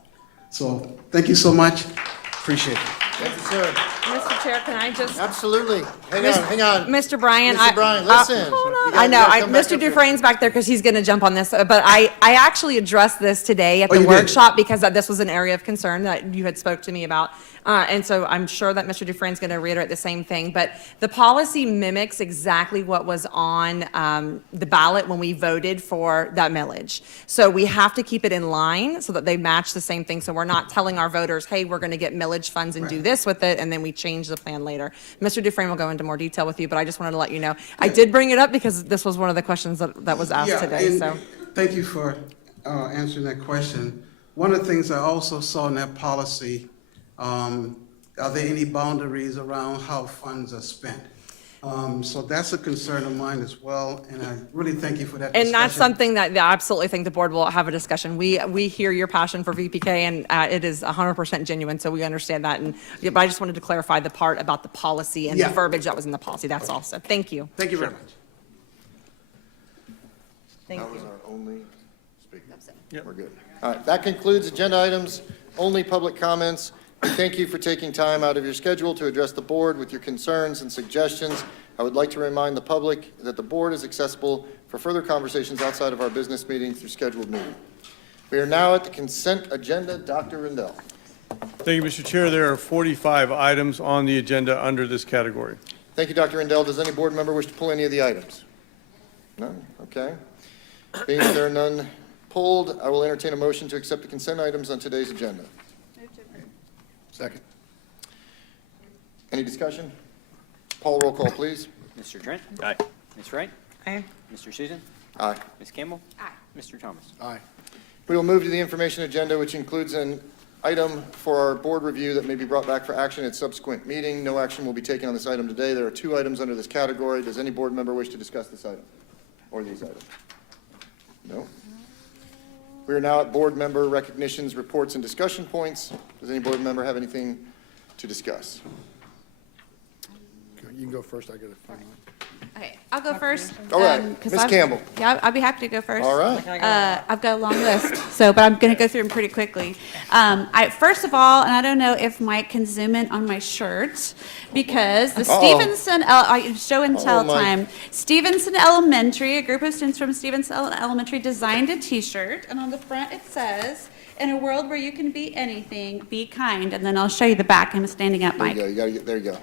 So thank you so much. Appreciate it. Thank you, sir. Mr. Chair, can I just? Absolutely. Hang on. Mr. Bryan. Mr. Bryan, listen. Hold on. You gotta- I know, you gotta come back Mr. up here. Dufresne's back there because he's going to jump on this, but I actually addressed this today at Oh, the you did? workshop because this was an area of concern that you had spoke to me about. And so I'm sure that Mr. Dufresne's going to reiterate the same thing, but the policy mimics exactly what was on the ballot when we voted for that millage. So we have to keep it in line so that they match the same thing. So we're not telling our voters, hey, we're going to get millage funds and do this with it, and then we change the plan later. Mr. Dufresne will go into more detail with you, but I just wanted to let you know. I did bring it up because this was one of the questions that was asked today, and so. Thank you for answering that question. One of the things I also saw in that policy, are there any boundaries around how funds are spent? So that's a concern of mine as well, and I really thank you for that discussion. And that's something that I absolutely think the board will have a discussion. We hear your passion for VPK, and it is 100% genuine, so we understand that. But I just wanted to clarify the part about the policy and the Yeah. verbiage that was in the policy, that's all. So thank you. Thank you very much. Thank That was you. our only speaker. We're good. All right, that concludes agenda items, only public comments. We thank you for taking time out of your schedule to address the board with your concerns and suggestions. I would like to remind the public that the board is accessible for further conversations outside of our business meeting through scheduled meeting. We are now at the consent agenda. Dr. Rendell. Thank you, Mr. Chair. There are 45 items on the agenda under this category. Thank you, Dr. Rendell. Does any board member wish to pull any of the items? None? Okay. Being that there are none pulled, I will entertain a motion to accept the consent items on today's agenda. Second. Any discussion? Paul, roll call, please. Mr. Trent? Aye. Ms. Wright? Aye. Mr. Susan? Aye. Ms. Campbell? Aye. Mr. Thomas? Aye. We will move to the information agenda, which includes an item for our board review that may be brought back for action at subsequent meeting. No action will be taken on this item today. There are 2 items under this category. Does any board member wish to discuss this item or these items? No? We are now at board member recognitions, reports, and discussion points. Does any board member have anything to discuss? You can go first. I got to find one. Okay, I'll go first. All right, 'cause Ms. I've- Campbell. Yeah, I'll be happy to go first. All right. I've got a long list, but I'm going to go through them pretty quickly. First of all, and I don't know if Mike can zoom in on my shirt, because the show and tell Mike. time. Stevenson Elementary, a group of students from Stevenson Elementary designed a T-shirt, and on the front it says, "In a world where you can be anything, be kind." And then I'll show you the back. I'm standing up, There you Mike. go. You gotta get, there you go.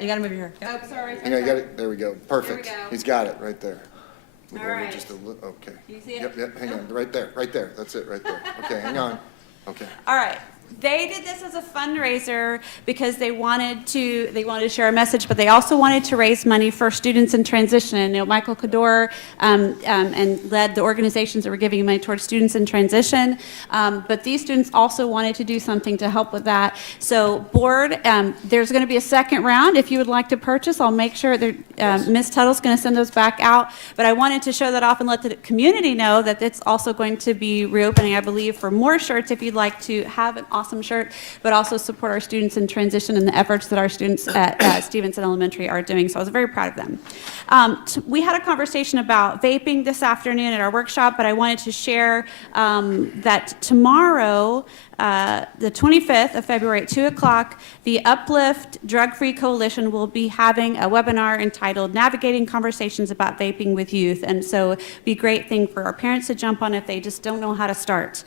You gotta move your hair. Oh, sorry. You know, you got it. There we go. Perfect. There we go. He's got it right there. Move All over right. just a little. Okay. Can you see it? Yep. Hang on. Right there. Right there. That's it. Right there. Okay. Hang on. Okay. All right. They did this as a fundraiser because they wanted to share a message, but they also wanted to raise money for students in transition. And, Michael Kador and led the organizations that were giving money towards students in transition. But these students also wanted to do something to help with that. So, board, there's going to be a second round. If you would like to purchase, I'll make sure that Ms. Tuttle's going to send those back out. But I wanted to show that off and let the community know that it's also going to be reopening, I believe, for more shirts if you'd like to have an awesome shirt, but also support our students in transition and the efforts that our students at Stevenson Elementary are doing. So I was very proud of them. We had a conversation about vaping this afternoon at our workshop, but I wanted to share that tomorrow, the 25th of February at 2 o'clock, the Uplift Drug-Free Coalition will be having a webinar entitled Navigating Conversations About Vaping with Youth. And so it'd be a great thing for our parents to jump on if they just don't know how to start.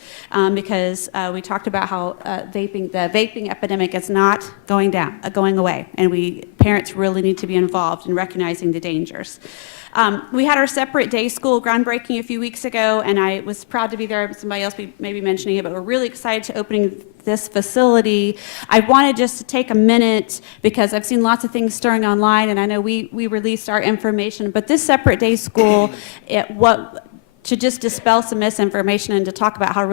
Because we talked about how the vaping epidemic is not going away. And parents really need to be involved in recognizing the dangers. We had our separate day school groundbreaking a few weeks ago, and I was proud to be there. Somebody else may be mentioning it, but we're really excited to opening this facility. I wanted just to take a minute because I've seen lots of things stirring online, and I know we released our information, but this separate day school, to just dispel some misinformation and to talk about how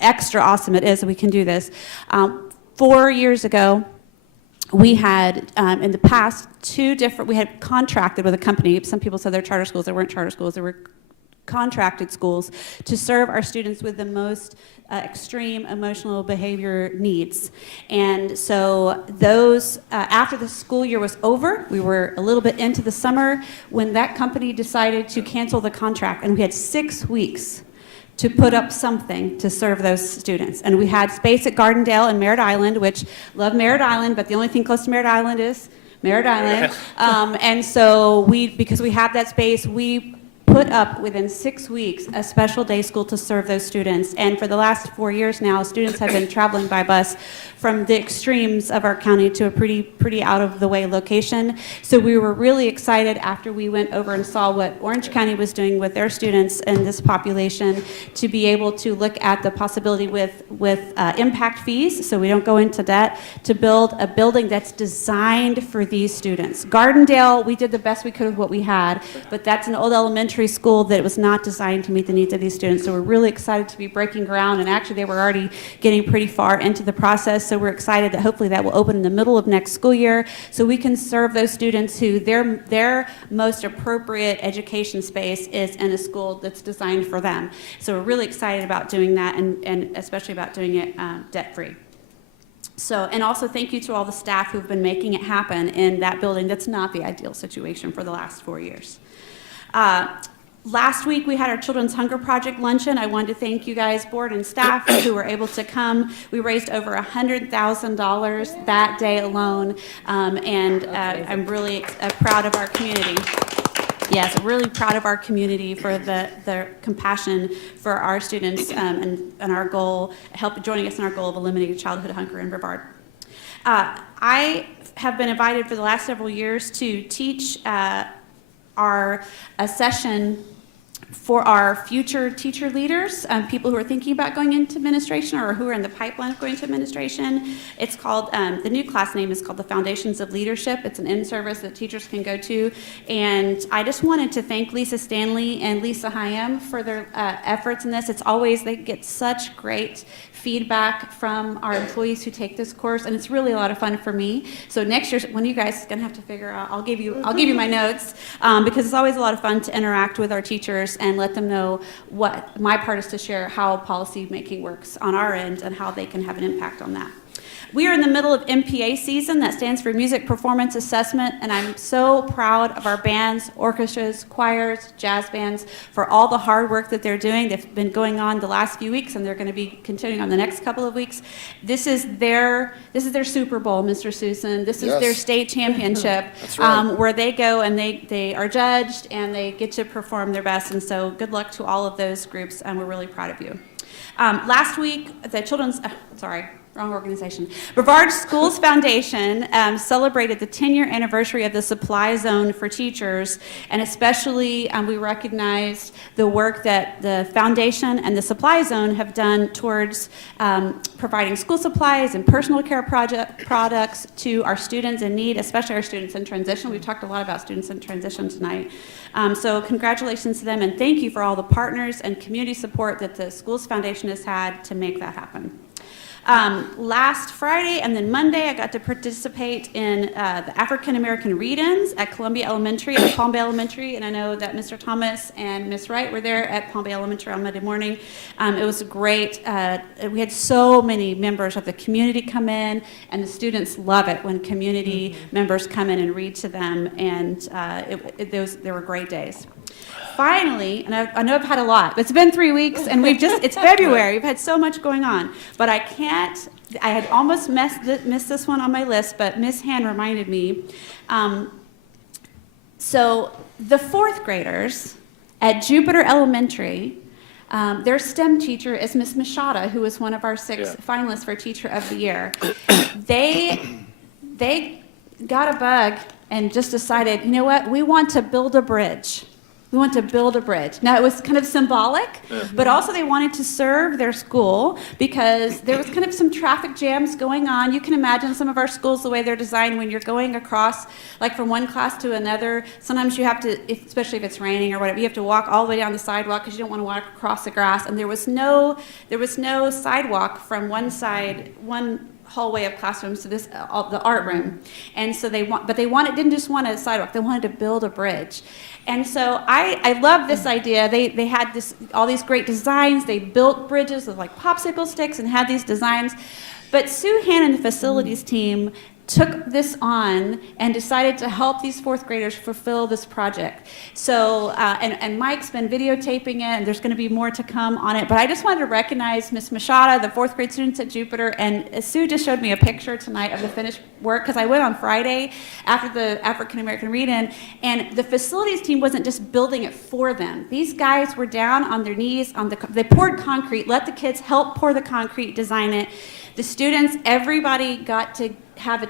extra awesome it is that we can do this. 4 years ago, we had, in the past, we had contracted with a company. Some people said they're charter schools. They weren't charter schools. They were contracted schools to serve our students with the most extreme emotional behavior needs. And so those, after the school year was over, we were a little bit into the summer when that company decided to cancel the contract. And we had 6 weeks to put up something to serve those students. And we had space at Gardendale and Merritt Island, which love Merritt Island, but the only thing close to Merritt Island is Merritt Island. And so because we had that space, we put up within 6 weeks a special day school to serve those students. And for the last 4 years now, students have been traveling by bus from the extremes of our county to a pretty out of the way location. So we were really excited after we went over and saw what Orange County was doing with their students and this population to be able to look at the possibility with impact fees, so we don't go into debt, to build a building that's designed for these students. Gardendale, we did the best we could with what we had, but that's an old elementary school that was not designed to meet the needs of these students. So we're really excited to be breaking ground, and actually they were already getting pretty far into the process. So we're excited that hopefully that will open in the middle of next school year so we can serve those students who their most appropriate education space is in a school that's designed for them. So we're really excited about doing that and especially about doing it debt-free. So, and also thank you to all the staff who've been making it happen in that building. That's not the ideal situation for the last 4 years. Last week, we had our Children's Hunger Project luncheon. I wanted to thank you guys, board and staff, who were able to come. We raised over $100,000 that day alone, and I'm really proud of our community. Yes, really proud of our community for the compassion for our students and our goal, joining us in our goal of eliminating childhood hunger in Brevard. I have been invited for the last several years to teach a session for our future teacher leaders, people who are thinking about going into administration or who are in the pipeline of going to administration. It's called, the new class name is called the Foundations of Leadership. It's an in-service that teachers can go to. And I just wanted to thank Lisa Stanley and Lisa Hyam for their efforts in this. It's always, they get such great feedback from our employees who take this course, and it's really a lot of fun for me. So next year, when you guys are gonna have to figure out, I'll give you my notes, because it's always a lot of fun to interact with our teachers and let them know what my part is to share how policy making works on our end and how they can have an impact on that. We are in the middle of MPA season, that stands for Music Performance Assessment, and I'm so proud of our bands, orchestras, choirs, jazz bands, for all the hard work that they're doing. They've been going on the last few weeks, and they're going to be continuing on the next couple of weeks. This is their Super Bowl, Mr. Susan. This is their state championship. That's right. Where they go and they are judged and they get to perform their best. And so good luck to all of those groups, and we're really proud of you. Last week, the wrong organization. Brevard Schools Foundation celebrated the 10-year anniversary of the Supply Zone for Teachers, and especially we recognized the work that the foundation and the Supply Zone have done towards providing school supplies and personal care products to our students in need, especially our students in transition. We've talked a lot about students in transition tonight. So congratulations to them, and thank you for all the partners and community support that the Schools Foundation has had to make that happen. Last Friday and then Monday, I got to participate in the African American read-ins at Columbia Elementary and Palm Bay Elementary, and I know that Mr. Thomas and Ms. Wright were there at Palm Bay Elementary on Monday morning. It was great. We had so many members of the community come in, and the students love it when community members come in and read to them, and they were great days. Finally, and I know I've had a lot, but it's been 3 weeks, and it's February. We've had so much going on, but I had almost missed this one on my list, but Ms. Han reminded me. So the fourth graders at Jupiter Elementary, their STEM teacher is Ms. Machada, who was one of our 6 finalists for Teacher of the Year. They got a bug and just decided, you know what, we want to build a bridge. We want to build a bridge. Now, it was kind of symbolic, but also they wanted to serve their school because there was kind of some traffic jams going on. You can imagine some of our schools, the way they're designed, when you're going across, like from one class to another, sometimes you have to, especially if it's raining or whatever, you have to walk all the way down the sidewalk because you don't want to walk across the grass. And there was no sidewalk from one hallway of classrooms to this the art room, and so didn't just want a sidewalk, they wanted to build a bridge. And so I love this idea. They had all these great designs. They built bridges with like popsicle sticks and had these designs, but Sue Han and the facilities team took this on and decided to help these fourth graders fulfill this project. So, and Mike's been videotaping it, and there's going to be more to come on it. But I just wanted to recognize Ms. Machada, the fourth grade students at Jupiter, and Sue just showed me a picture tonight of the finished work, because I went on Friday after the African American read-in, and the facilities team wasn't just building it for them. These guys were down on their knees, they poured concrete, let the kids help pour the concrete, design it. The students, everybody got to have a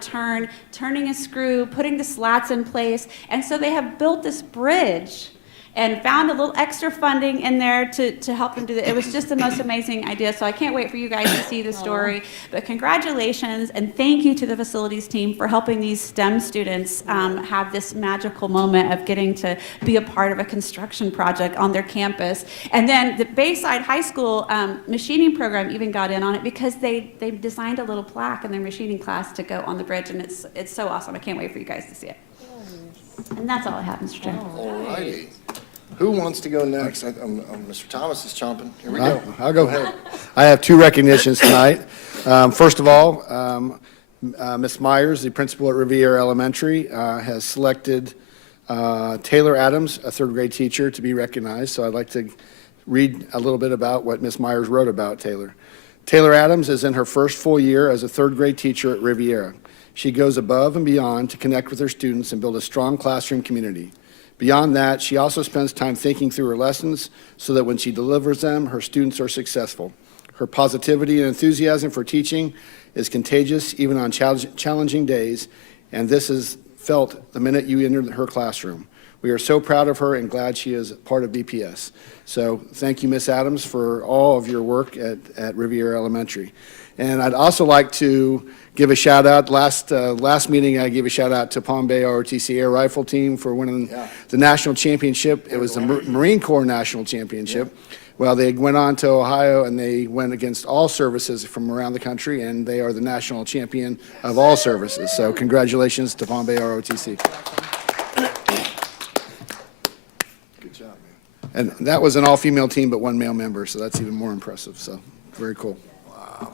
turning a screw, putting the slats in place, and so they have built this bridge and found a little extra funding in there to help them do that. It was just the most amazing idea, so I can't wait for you guys to see the story. But congratulations, and thank you to the facilities team for helping these STEM students have this magical moment of getting to be a part of a construction project on their campus. And then the Bayside High School machining program even got in on it because they designed a little plaque in their machining class to go on the bridge, and it's so awesome. I can't wait for you guys to see it. And that's all I have, Mr. Chair. All righty. Who wants to go next? Mr. Thomas is chomping. Here we go. I'll go ahead. I have 2 recognitions tonight. First of all, Ms. Myers, the principal at Riviera Elementary, has selected Taylor Adams, a third grade teacher, to be recognized. So I'd like to read a little bit about what Ms. Myers wrote about Taylor. Taylor Adams is in her first full year as a third grade teacher at Riviera. She goes above and beyond to connect with her students and build a strong classroom community. Beyond that, she also spends time thinking through her lessons so that when she delivers them, her students are successful. Her positivity and enthusiasm for teaching is contagious even on challenging days, and this is felt the minute you enter her classroom. We are so proud of her and glad she is part of BPS. So thank you, Ms. Adams, for all of your work at Riviera Elementary. And I'd also like to give a shout out. Last meeting, I gave a shout out to Palm Bay ROTC Air Rifle Team for winning the national championship. It was the Marine Corps National Championship. Well, they went on to Ohio and they went against all services from around the country, and they are the national champion of all services. So congratulations to Palm Bay ROTC. Good job, man. And that was an all-female team, but one male member, so that's even more impressive. So very cool.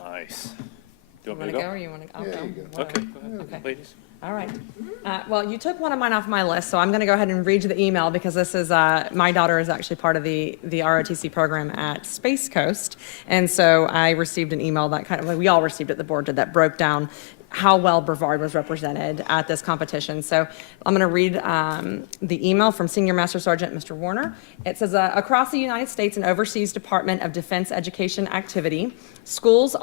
Nice. You want to go or you want to? I'll go. Okay, go ahead, Okay. ladies. All right. Well, you took one of mine off my list, so I'm going to go ahead and read you the email because this is, my daughter is actually part of the ROTC program at Space Coast. And so I received an email that kind of, we all received it, the board did, that broke down how well Brevard was represented at this competition. So I'm going to read the email from Senior Master Sergeant Mr. Warner. It says, across the United States and overseas Department of Defense education activity, schools, there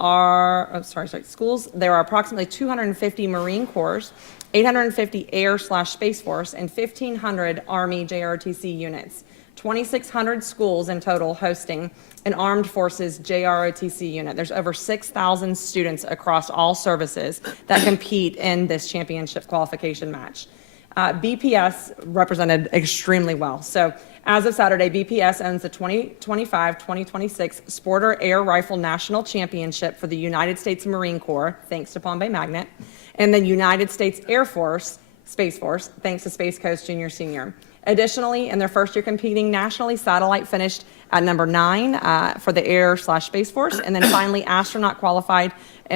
are approximately 250 Marine Corps, 850 Air/Space Force, and 1,500 Army JROTC units. 2,600 schools in total hosting an Armed Forces JROTC unit. There's over 6,000 students across all services that compete in this championship qualification match. BPS represented extremely well. So as of Saturday, BPS owns the 2025-2026 Sporter Air Rifle National Championship for the United States Marine Corps, thanks to Palm Bay Magnet, and the United States Air Force, Space Force, thanks to Space Coast Junior Senior. Additionally, in their first year competing nationally, Satellite finished at number 9 for the Air/Space Force, and then finally Astronaut qualified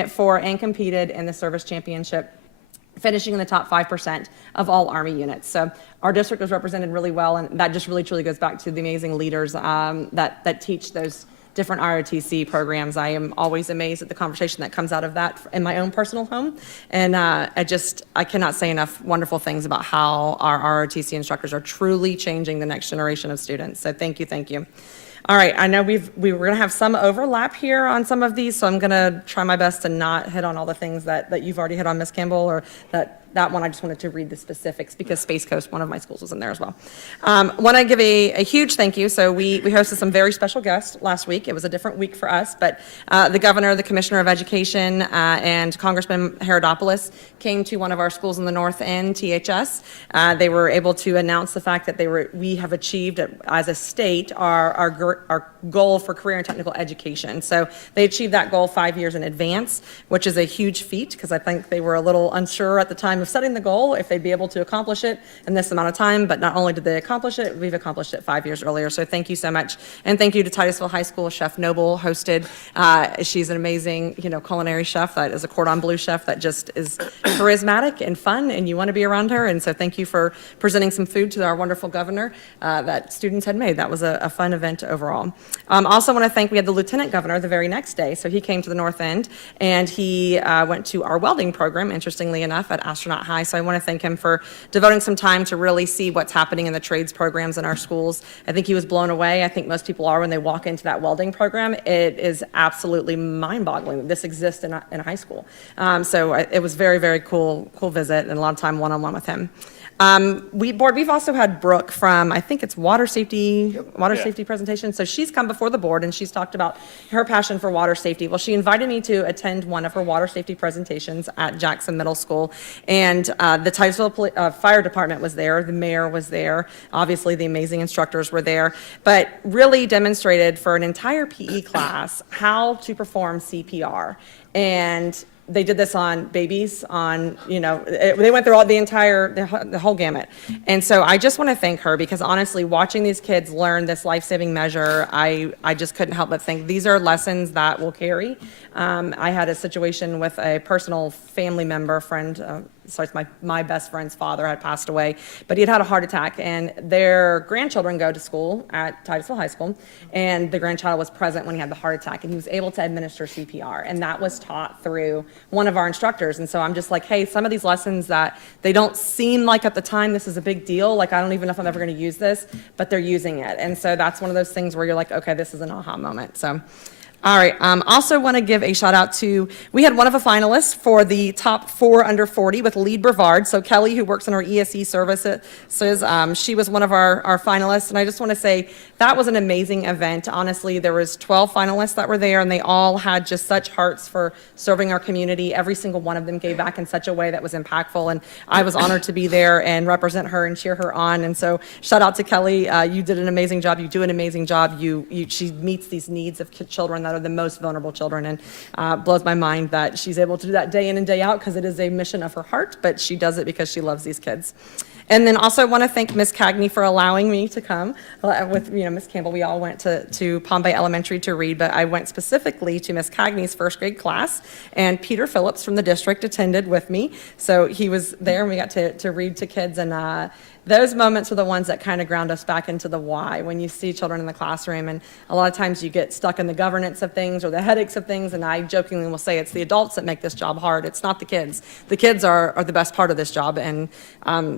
for and competed in the Service Championship, finishing in the top 5% of all Army units. So our district was represented really well, and that just really truly goes back to the amazing leaders that teach those different ROTC programs. I am always amazed at the conversation that comes out of that in my own personal home. And I cannot say enough wonderful things about how our ROTC instructors are truly changing the next generation of students. So thank you, thank you. All right, I know we were going to have some overlap here on some of these, so I'm going to try my best to not hit on all the things that you've already hit on, Ms. Campbell, or that one I just wanted to read the specifics because Space Coast, one of my schools, was in there as well. Want to give a huge thank you. So we hosted some very special guests last week. It was a different week for us, but the governor, the commissioner of education, and Congressman Herodopoulos came to one of our schools in the North End, THS. They were able to announce the fact that we have achieved as a state our goal for career and technical education. So they achieved that goal 5 years in advance, which is a huge feat because I think they were a little unsure at the time of setting the goal if they'd be able to accomplish it in this amount of time, but not only did they accomplish it, we've accomplished it 5 years earlier. So thank you so much. And thank you to Titusville High School. Chef Noble hosted. She's an amazing, culinary chef that is a cordon bleu chef that just is charismatic and fun, and you want to be around her. And so thank you for presenting some food to our wonderful governor that students had made. That was a fun event overall. Also want to thank, we had the lieutenant governor the very next day. So he came to the North End and he went to our welding program, interestingly enough, at Astronaut High. So I want to thank him for devoting some time to really see what's happening in the trades programs in our schools. I think he was blown away. I think most people are when they walk into that welding program. It is absolutely mind-boggling that this exists in a high school. So it was very, very cool visit and a lot of time one-on-one with him. We've also had Brooke from, I think it's water safety presentation. So she's come before the board and she's talked about her passion for water safety. Well, she invited me to attend one of her water safety presentations at Jackson Middle School. And the Titusville Fire Department was there, the mayor was there, obviously the amazing instructors were there, but really demonstrated for an entire PE class how to perform CPR. And they did this on babies, they went through the whole gamut. And so I just want to thank her because honestly, watching these kids learn this life-saving measure, I just couldn't help but think these are lessons that will carry. I had a situation with a personal family member, friend so it's my best friend's father had passed away, but he had had a heart attack, and their grandchildren go to school at Titusville High School, and the grandchild was present when he had the heart attack, and he was able to administer CPR, and that was taught through one of our instructors. And so I'm just like, hey, some of these lessons that they don't seem like at the time this is a big deal, like I don't even know if I'm ever going to use this, but they're using it. And so that's one of those things where you're like, okay, this is an aha moment. So, all right. Also want to give a shout out to, we had one of the finalists for the top 4 under 40 with Lead Brevard. So Kelly, who works in our ESE services, she was one of our finalists. And I just want to say that was an amazing event. Honestly, there was 12 finalists that were there, and they all had just such hearts for serving our community. Every single one of them gave back in such a way that was impactful. And I was honored to be there and represent her and cheer her on. And so shout out to Kelly. You did an amazing job. You do an amazing job. She meets these needs of children that are the most vulnerable children, and blows my mind that she's able to do that day in and day out, because it is a mission of her heart, but she does it because she loves these kids. And then also want to thank Ms. Cagney for allowing me to come with, Ms. Campbell. We all went to Palm Bay Elementary to read, but I went specifically to Ms. Cagney's first grade class, and Peter Phillips from the district attended with me. So he was there, and we got to read to kids, and those moments are the ones that kind of ground us back into the why. When you see children in the classroom, and a lot of times you get stuck in the governance of things or the headaches of things, and I jokingly will say it's the adults that make this job hard. It's not the kids. The kids are the best part of this job, and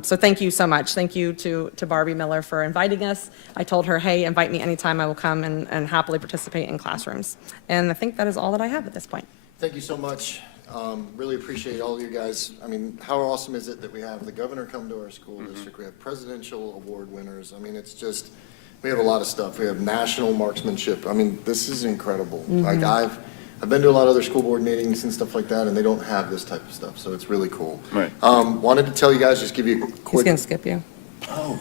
so thank you so much. Thank you to Barbie Miller for inviting us. I told her, hey, invite me anytime. I will come and happily participate in classrooms. And I think that is all that I have at this point. Thank you so much. Really appreciate all of you guys. I mean, how awesome is it that we have the governor come to our school district? We have presidential award winners. I mean, it's just, we have a lot of stuff. We have national marksmanship. I mean, this is incredible. Like I've been to a lot of other school board meetings and stuff like that, and they don't have this type of stuff. So it's really cool. Right. Wanted to tell you guys, just give you a He's quick. going to skip you. Oh,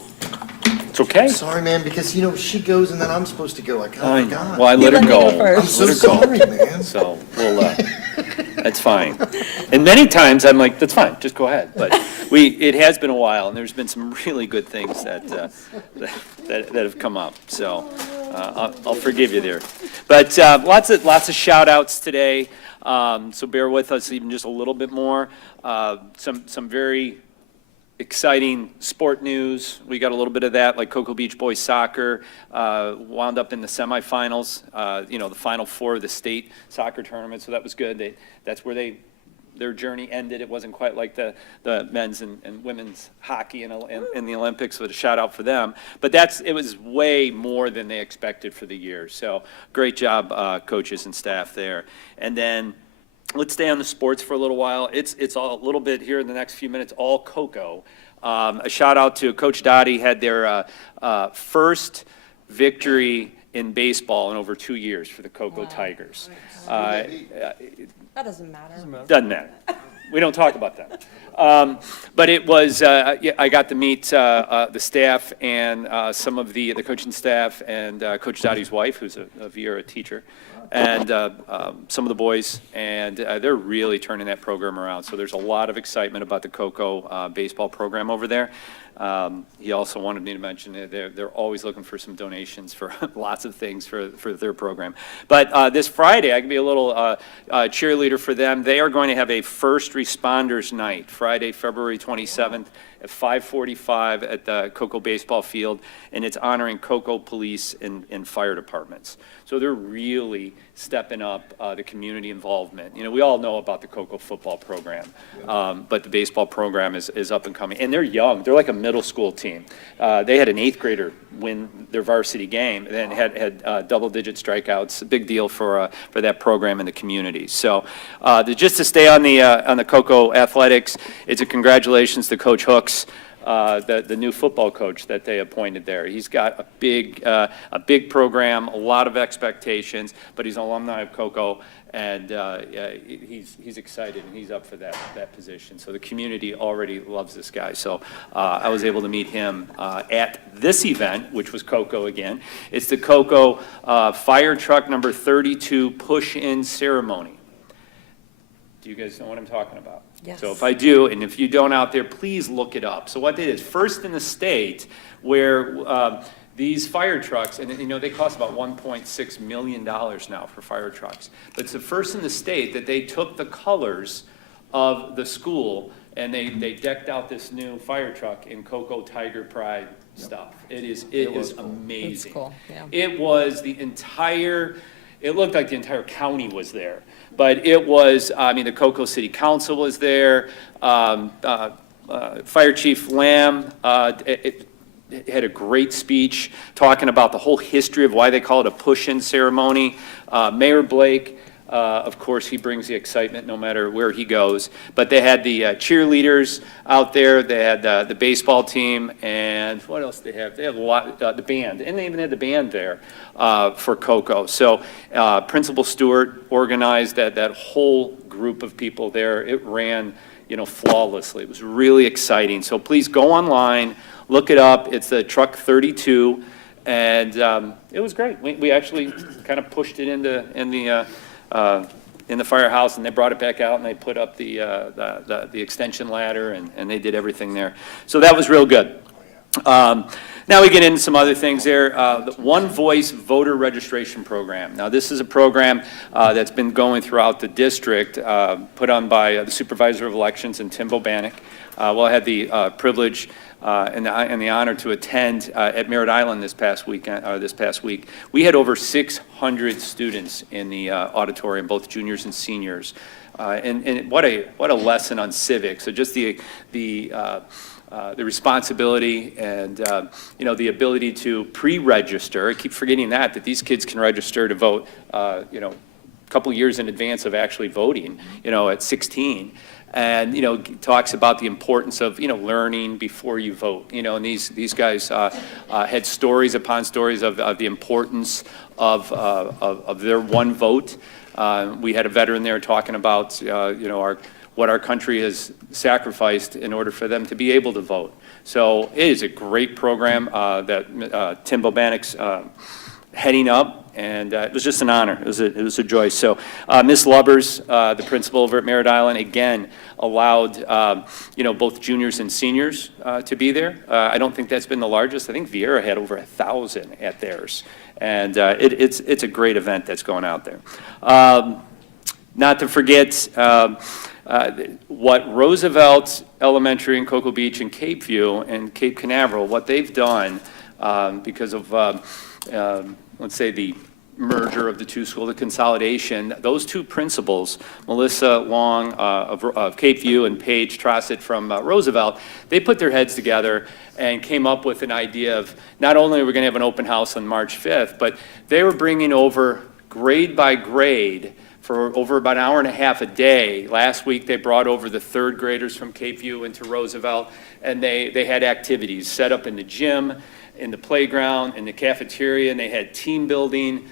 It's okay. sorry, man, because she goes and then I'm supposed to go. I kind I of know. forgot. Well, I let her go. I'm so sorry, man. So we'll, that's fine. And many times I'm like, that's fine, just go ahead. But it has been a while, and there's been some really good things that have come up. So I'll forgive you there. But lots of shout outs today. So bear with us even just a little bit more. Some very exciting sport news. We got a little bit of that, like Cocoa Beach boys soccer wound up in the semifinals, the Final Four of the state soccer tournament, so that was good. That's where their journey ended. It wasn't quite like the men's and women's hockey in the Olympics, so a shout out for them. But it was way more than they expected for the year, so great job, coaches and staff there. And then let's stay on the sports for a little while. It's all a little bit here in the next few minutes, all Cocoa. A shout out to Coach Dottie, had their first victory in baseball in over 2 years for the Cocoa Tigers. That doesn't matter. Doesn't matter. We don't talk about that. But it was, I got to meet the staff and some of the coaching staff and Coach Dottie's wife, who's a Viera teacher, and some of the boys, and they're really turning that program around. So there's a lot of excitement about the Cocoa baseball program over there. He also wanted me to mention that they're always looking for some donations for lots of things for their program. But this Friday, I can be a little cheerleader for them. They are going to have a first responders night, Friday, February 27th at 5:45 at the Cocoa baseball field, and it's honoring Cocoa police and fire departments. So they're really stepping up the community involvement. We all know about the Cocoa football program, but the baseball program is up and coming. And they're young. They're like a middle school team. They had an 8th grader win their varsity game and then had double-digit strikeouts. A big deal for that program in the community. So just to stay on the Cocoa athletics, it's a congratulations to Coach Hooks, the new football coach that they appointed there. He's got a big program, a lot of expectations, but he's an alumni of Cocoa, and he's excited and he's up for that position. So the community already loves this guy. So I was able to meet him at this event, which was Cocoa again. It's the Cocoa fire truck number 32 push-in ceremony. Do you guys know what I'm talking about? Yes. So if I do, and if you don't out there, please look it up. So what they did is first in the state where these fire trucks, and they cost about $1.6 million now for fire trucks. But it's the first in the state that they took the colors of the school and they decked out this new fire truck in Cocoa Tiger Pride stuff. It is amazing. It's cool, yeah. It was it looked like the entire county was there, but it was, I mean, the Cocoa City Council was there, Fire Chief Lamb, it had a great speech talking about the whole history of why they call it a push-in ceremony. Mayor Blake, of course, he brings the excitement no matter where he goes. But they had the cheerleaders out there. They had the baseball team, and what else did they have? They had a lot, the band, and they even had the band there for Cocoa. So Principal Stewart organized that whole group of people there. It ran, flawlessly. It was really exciting. So please go online, look it up. It's the Truck 32, and it was great. We actually kind of pushed it in the firehouse, and they brought it back out, and they put up the extension ladder, and they did everything there. So that was real good. Now we get into some other things there. The One Voice voter registration program. Now this is a program that's been going throughout the district, put on by the Supervisor of Elections and Tim Bobanek. Well, I had the privilege and the honor to attend at Merritt Island this past week. We had over 600 students in the auditorium, both juniors and seniors. And what a lesson on civics. So just the responsibility and the ability to pre-register. I keep forgetting that these kids can register to vote a couple years in advance of actually voting, at 16. And talks about the importance of learning before you vote. And these guys had stories upon stories of the importance of their one vote. We had a veteran there talking about what our country has sacrificed in order for them to be able to vote. So it is a great program that Tim Bobanek's heading up, and it was just an honor. It was a joy. So Ms. Lubbers, the principal over at Merritt Island, again allowed both juniors and seniors to be there. I don't think that's been the largest. I think Vieira had over 1,000 at theirs, and it's a great event that's going out there. Not to forget what Roosevelt Elementary in Cocoa Beach and Cape View and Cape Canaveral, what they've done because of let's say the merger of the two schools, the consolidation. Those two principals, Melissa Long of Cape View and Paige Trossett from Roosevelt, they put their heads together and came up with an idea of not only are we going to have an open house on March 5th, but they were bringing over grade by grade for over about an hour and a half a day. Last week, they brought over the third graders from Cape View into Roosevelt, and they had activities set up in the gym, in the playground, in the cafeteria, and they had team building,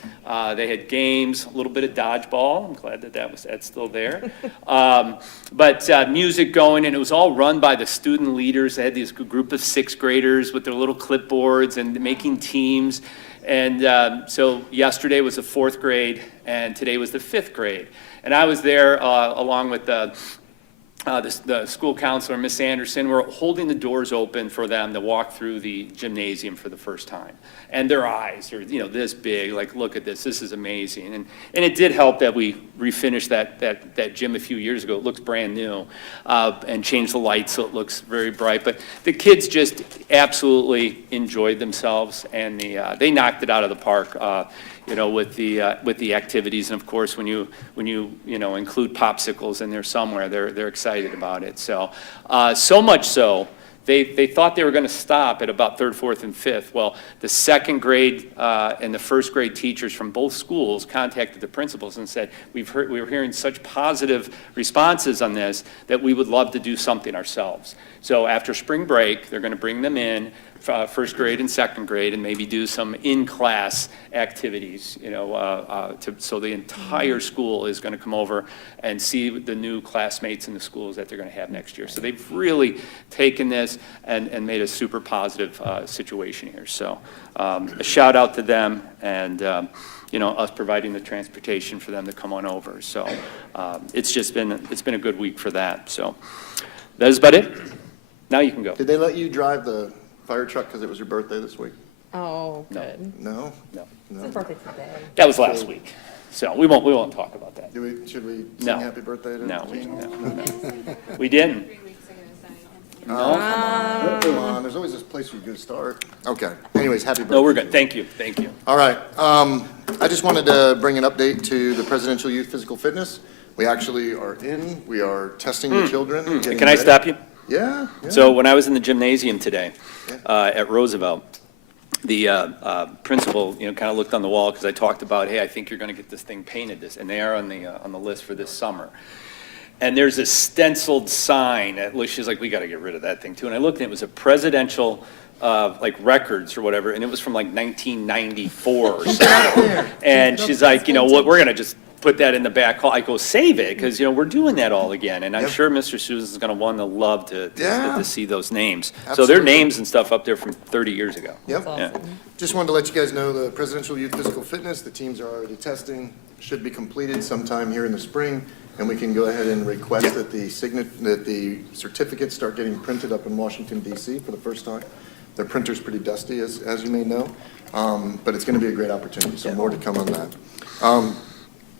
they had games, a little bit of dodgeball. I'm glad that's still there. But music going, and it was all run by the student leaders. They had this group of sixth graders with their little clipboards and making teams. And so yesterday was the fourth grade, and today was the fifth grade. And I was there along with the school counselor, Miss Anderson. We're holding the doors open for them to walk through the gymnasium for the first time. And their eyes are, this big, like, look at this is amazing. And it did help that we refinished that gym a few years ago. It looks brand new, and changed the lights so it looks very bright. But the kids just absolutely enjoyed themselves, and they knocked it out of the park, with the activities. And of course, when you include popsicles in there somewhere, they're excited about it. So so much so, they thought they were going to stop at about third, fourth, and fifth. Well, the second grade and the first grade teachers from both schools contacted the principals and said, we were hearing such positive responses on this that we would love to do something ourselves. So after spring break, they're going to bring them in, first grade and second grade, and maybe do some in-class activities, so the entire school is going to come over and see the new classmates in the schools that they're going to have next year. So they've really taken this and made a super positive situation here. So a shout out to them, and us providing the transportation for them to come on over. So it's been a good week for that. So that is about it. Now you can go. Did they let you drive the fire truck because it was your birthday this week? Oh, good. No? No. It's his birthday today. That was last week. So we won't talk about that. Should we sing No. happy birthday to No, Gene? we didn't. Oh, come on. There's always this place where you go to start. Okay. Anyways, happy birthday. No, we're good. Thank you. Thank you. All right. I just wanted to bring an update to the Presidential Youth Physical Fitness. We actually are in. We are testing the children. getting Can I ready. stop you? Yeah. So when I was in the gymnasium today at Roosevelt, the principal, kind of looked on the wall because I talked about, hey, I think you're going to get this thing painted this, and they are on the list for this summer. And there's a stenciled sign. She's like, we got to get rid of that thing too. And I looked, and it was a presidential records or whatever, and it was from 1994 or something. And she's like, what, we're going to just put that in the back hall. I go, save it, because, we're doing that all again. And I'm sure Mr. Susan's going to want to love to see those names. So there are names and stuff up there from 30 years ago. Yep. Yeah. Just wanted to let you guys know the Presidential Youth Physical Fitness, the teams are already testing, should be completed sometime here in the spring, and we can go ahead and request that the certificates start getting printed up in Washington DC for the first time. Their printer's pretty dusty, as you may know, but it's going to be a great opportunity, so more to come on that.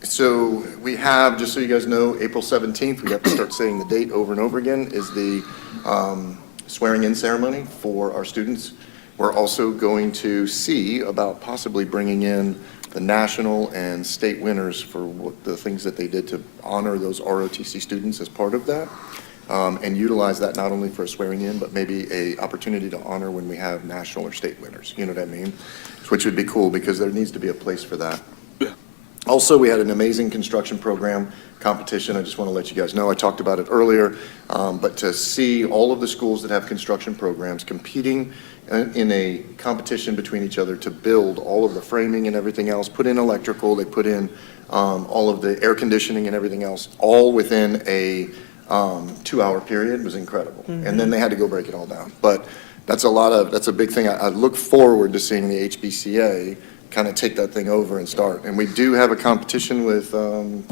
So we have, just so you guys know, April 17th, we have to start saying the date over and over again, is the swearing-in ceremony for our students. We're also going to see about possibly bringing in the national and state winners for the things that they did to honor those ROTC students as part of that, and utilize that not only for a swearing-in, but maybe a opportunity to honor when we have national or state winners, you know what I mean? Which would be cool, because there needs to be a place for that. Also, we had an amazing construction program competition. I just want to let you guys know, I talked about it earlier, but to see all of the schools that have construction programs competing in a competition between each other to build all of the framing and everything else, put in electrical, they put in all of the air conditioning and everything else, all within a 2-hour period was incredible. And then they had to go break it all down. But that's a big thing. I look forward to seeing the HBCA kind of take that thing over and start. And we do have a competition with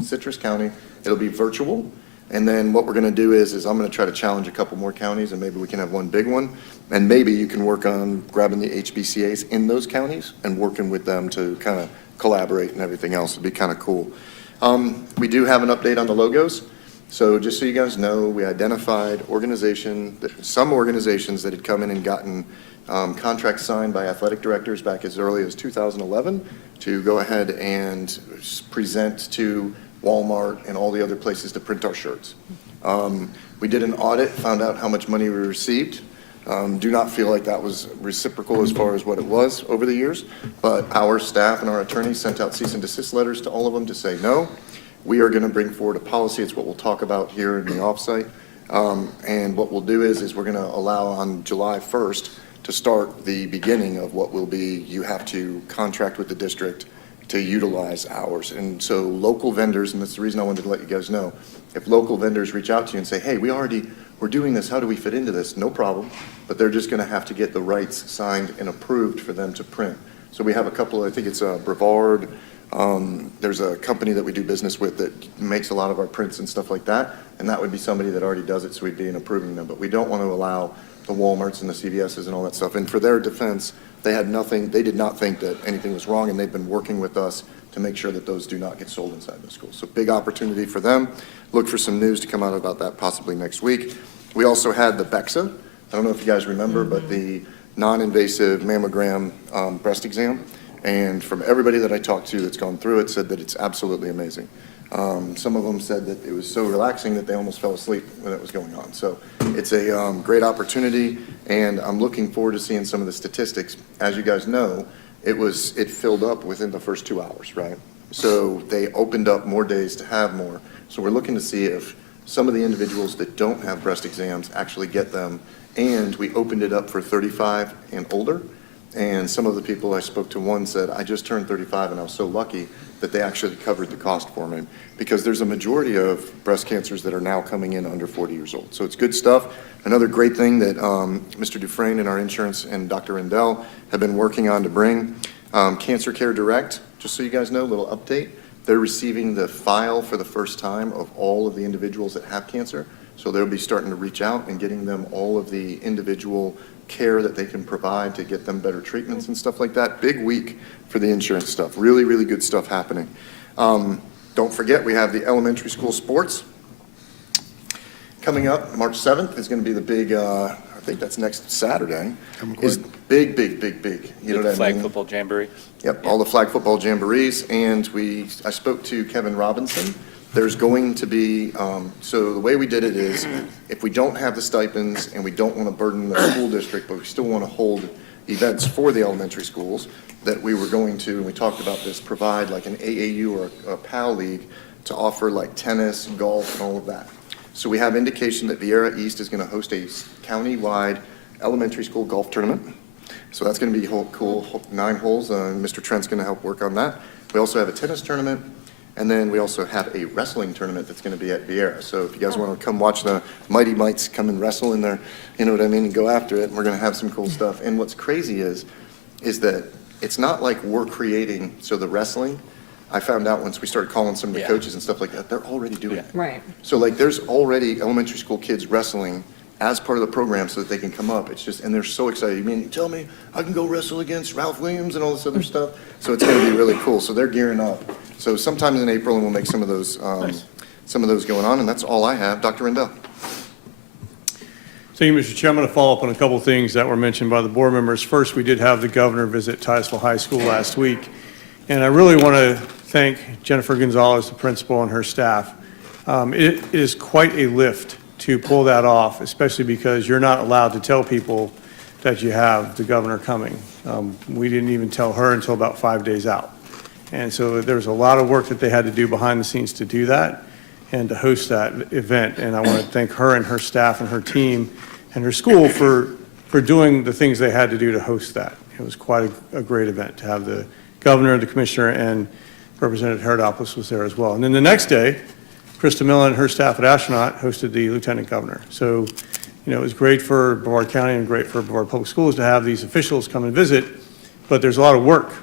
Citrus County. It'll be virtual. And then what we're going to do is I'm going to try to challenge a couple more counties, and maybe we can have one big one. And maybe you can work on grabbing the HBCAs in those counties and working with them to kind of collaborate and everything else. It'd be kind of cool. We do have an update on the logos. So just so you guys know, we identified some organizations that had come in and gotten contracts signed by athletic directors back as early as 2011 to go ahead and present to Walmart and all the other places to print our shirts. We did an audit, found out how much money we received. Do not feel like that was reciprocal as far as what it was over the years, but our staff and our attorneys sent out cease and desist letters to all of them to say no. We are going to bring forward a policy. It's what we'll talk about here in the offsite. And what we'll do is we're going to allow on July 1st to start the beginning of what will be, you have to contract with the district to utilize ours. And so local vendors, and that's the reason I wanted to let you guys know, if local vendors reach out to you and say, hey, we're doing this, how do we fit into this? No problem, but they're just going to have to get the rights signed and approved for them to print. So we have a couple, I think it's Brevard, there's a company that we do business with that makes a lot of our prints and stuff like that, and that would be somebody that already does it, so we'd be in approving them. But we don't want to allow the Walmarts and the CVSs and all that stuff. And for their defense, they did not think that anything was wrong, and they've been working with us to make sure that those do not get sold inside the schools. So big opportunity for them. Look for some news to come out about that possibly next week. We also had the BEXA. I don't know if you guys remember, but the non-invasive mammogram breast exam. And from everybody that I talked to that's gone through it said that it's absolutely amazing. Some of them said that it was so relaxing that they almost fell asleep when it was going on. So it's a great opportunity, and I'm looking forward to seeing some of the statistics. As you guys know, it filled up within the first 2 hours, right? So they opened up more days to have more. So we're looking to see if some of the individuals that don't have breast exams actually get them. And we opened it up for 35 and older. And some of the people I spoke to, one said, I just turned 35 and I was so lucky that they actually covered the cost for me, because there's a majority of breast cancers that are now coming in under 40 years old. So it's good stuff. Another great thing that Mr. Dufresne and our insurance and Dr. Rendell have been working on to bring, Cancer Care Direct, just so you guys know, a little update. They're receiving the file for the first time of all of the individuals that have cancer. So they'll be starting to reach out and getting them all of the individual care that they can provide to get them better treatments and stuff like that. Big week for the insurance stuff. Really, really good stuff happening. Don't forget, we have the elementary school sports. Coming up, March 7th is going to be the big, I think that's next Saturday, Coming is big, big, big, big. You know what I Flag mean? football jamboree. Yep, all the flag football jamborees, and I spoke to Kevin Robinson. There's going to be, so the way we did it is, if we don't have the stipends and we don't want to burden the school district, but we still want to hold events for the elementary schools, that we were going to, and we talked about this, provide like an AAU or a PAL league to offer like tennis, golf, and all of that. So we have indication that Viera East is going to host a county-wide elementary school golf tournament. So that's going to be cool, 9 holes. Mr. Trent's going to help work on that. We also have a tennis tournament, and then we also have a wrestling tournament that's going to be at Viera. So if you guys want to come watch the Mighty Mites come and wrestle in there, you know what I mean, and go after it, we're going to have some cool stuff. And what's crazy is that it's not like we're creating, so the wrestling, I found out once we started calling some of the coaches and stuff like that, they're already doing it. Right. So like, there's already elementary school kids wrestling as part of the program so that they can come up. It's just, and they're so excited. You mean, you tell me I can go wrestle against Ralph Williams and all this other stuff? So it's gonna be really cool. So they're gearing up. So sometime in April, and we'll make some of those going on, and that's all I have. Dr. Rendell. Thank you, Mr. Chair. I'm going to follow up on a couple of things that were mentioned by the board members. First, we did have the governor visit Titusville High School last week, and I really want to thank Jennifer Gonzalez, the principal, and her staff. It is quite a lift to pull that off, especially because you're not allowed to tell people that you have the governor coming. We didn't even tell her until about 5 days out. And so there's a lot of work that they had to do behind the scenes to do that and to host that event. And I want to thank her and her staff and her team and her school for doing the things they had to do to host that. It was quite a great event to have the governor, the commissioner, and Representative Herodopoulos was there as well. And then the next day, Krista Miller and her staff at Astronaut hosted the lieutenant governor. So, you know, it was great for Brevard County and great for Brevard Public Schools to have these officials come and visit, but there's a lot of work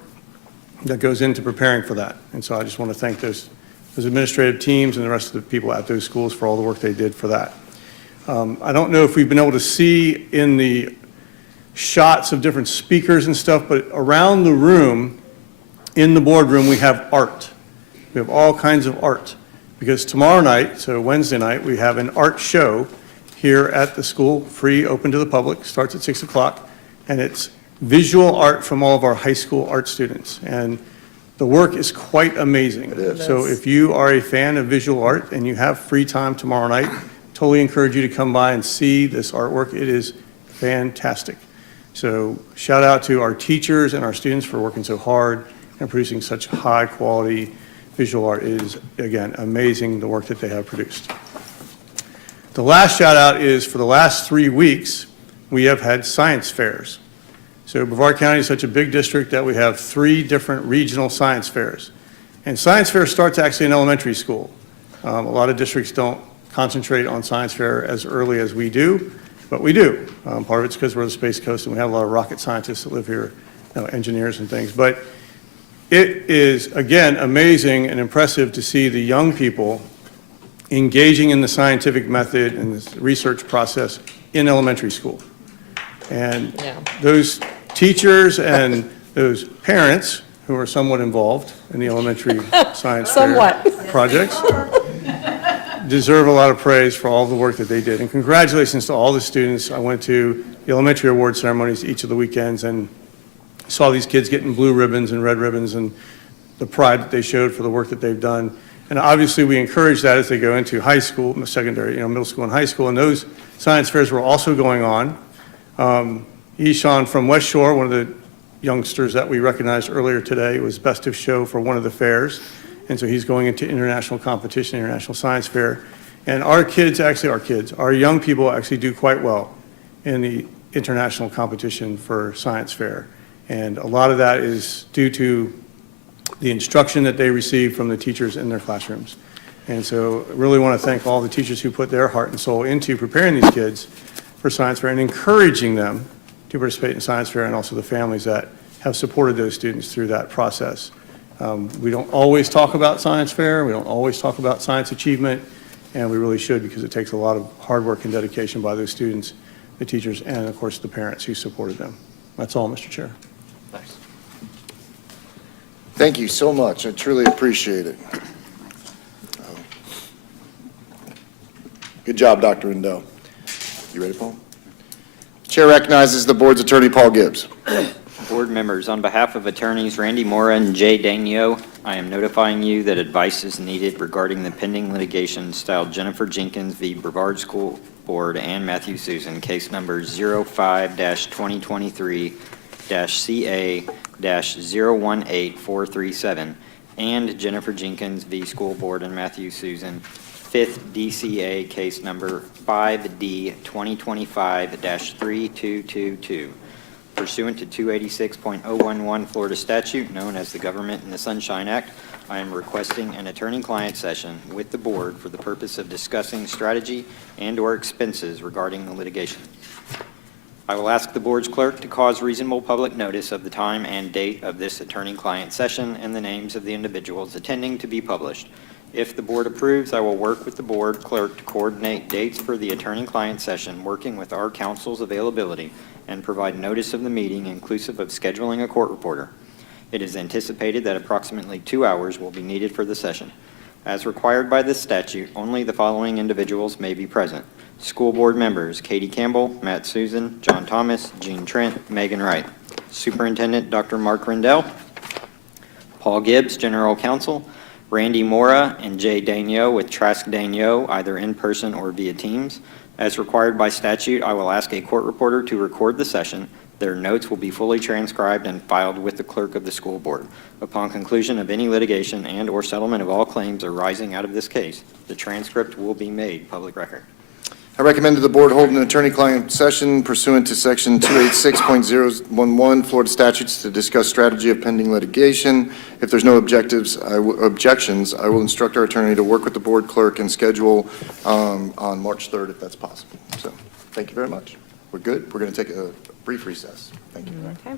that goes into preparing for that. And so I just want to thank those administrative teams and the rest of the people at those schools for all the work they did for that. I don't know if we've been able to see in the shots of different speakers and stuff, but around the room, in the boardroom, we have art. We have all kinds of art. Because tomorrow night, so Wednesday night, we have an art show here at the school, free, open to the public, starts at 6 o'clock, and it's visual art from all of our high school art students. And the work is quite amazing. It is. So if you are a fan of visual art and you have free time tomorrow night, totally encourage you to come by and see this artwork. It is fantastic. So shout out to our teachers and our students for working so hard and producing such high quality visual art. It is, again, amazing the work that they have produced. The last shout out is for the last 3 weeks, we have had science fairs. So Brevard County is such a big district that we have 3 different regional science fairs. And science fair starts actually in elementary school. A lot of districts don't concentrate on science fair as early as we do, but we do. Part of it's because we're the Space Coast and we have a lot of rocket scientists that live here, you know, engineers and things. But it is, again, amazing and impressive to see the young people engaging in the scientific method and this research process in elementary school. And those teachers and those parents who are somewhat involved in the elementary science fair projects deserve a lot of praise for all the work that they did. And congratulations to all the students. I went to the elementary award ceremonies each of the weekends and saw these kids getting blue ribbons and red ribbons and the pride that they showed for the work that they've done. And obviously we encourage that as they go into high school, secondary, you know, middle school and high school. And those science fairs were also going on. Ishan from West Shore, one of the youngsters that we recognized earlier today, was best of show for one of the fairs. And so he's going into international competition, international science fair. And our young people actually do quite well in the international competition for science fair. And a lot of that is due to the instruction that they receive from the teachers in their classrooms. And so I really want to thank all the teachers who put their heart and soul into preparing these kids for science fair and encouraging them to participate in science fair, and also the families that have supported those students through that process. We don't always talk about science fair, we don't always talk about science achievement, and we really should, because it takes a lot of hard work and dedication by those students, the teachers, and of course the parents who supported them. That's all, Mr. Chair. Thanks. Thank you so much. I truly appreciate it. Good job, Dr. Rendell. You ready, Paul? Chair recognizes the board's attorney, Paul Gibbs. Board members, on behalf of attorneys Randy Mora and Jay Daigneault, I am notifying you that advice is needed regarding the pending litigation styled Jennifer Jenkins v. Brevard School Board and Matthew Susan, case number 05-2023-CA-018437, and Jennifer Jenkins v. School Board and Matthew Susan, 5th DCA case number 5D 2025-3222. Pursuant to 286.011 Florida statute, known as the Government in the Sunshine Act, I am requesting an attorney-client session with the board for the purpose of discussing strategy and/or expenses regarding the litigation. I will ask the board's clerk to cause reasonable public notice of the time and date of this attorney-client session and the names of the individuals attending to be published. If the board approves, I will work with the board clerk to coordinate dates for the attorney-client session, working with our counsel's availability, and provide notice of the meeting inclusive of scheduling a court reporter. It is anticipated that approximately 2 hours will be needed for the session. As required by this statute, only the following individuals may be present: school board members Katie Campbell, Matt Susan, John Thomas, Jean Trent, Megan Wright. Superintendent Dr. Mark Rendell, Paul Gibbs, General Counsel, Randy Mora and Jay Daigneault with Trask Daigneault, either in person or via Teams. As required by statute, I will ask a court reporter to record the session. Their notes will be fully transcribed and filed with the clerk of the school board. Upon conclusion of any litigation and/or settlement of all claims arising out of this case, the transcript will be made public record. I recommend that the board hold an attorney-client session pursuant to Section 286.011 Florida statutes to discuss strategy of pending litigation. If there's no objections, I will instruct our attorney to work with the board clerk and schedule on March 3rd if that's possible. So, thank you very much. We're good. We're going to take a brief recess. Thank you. Okay.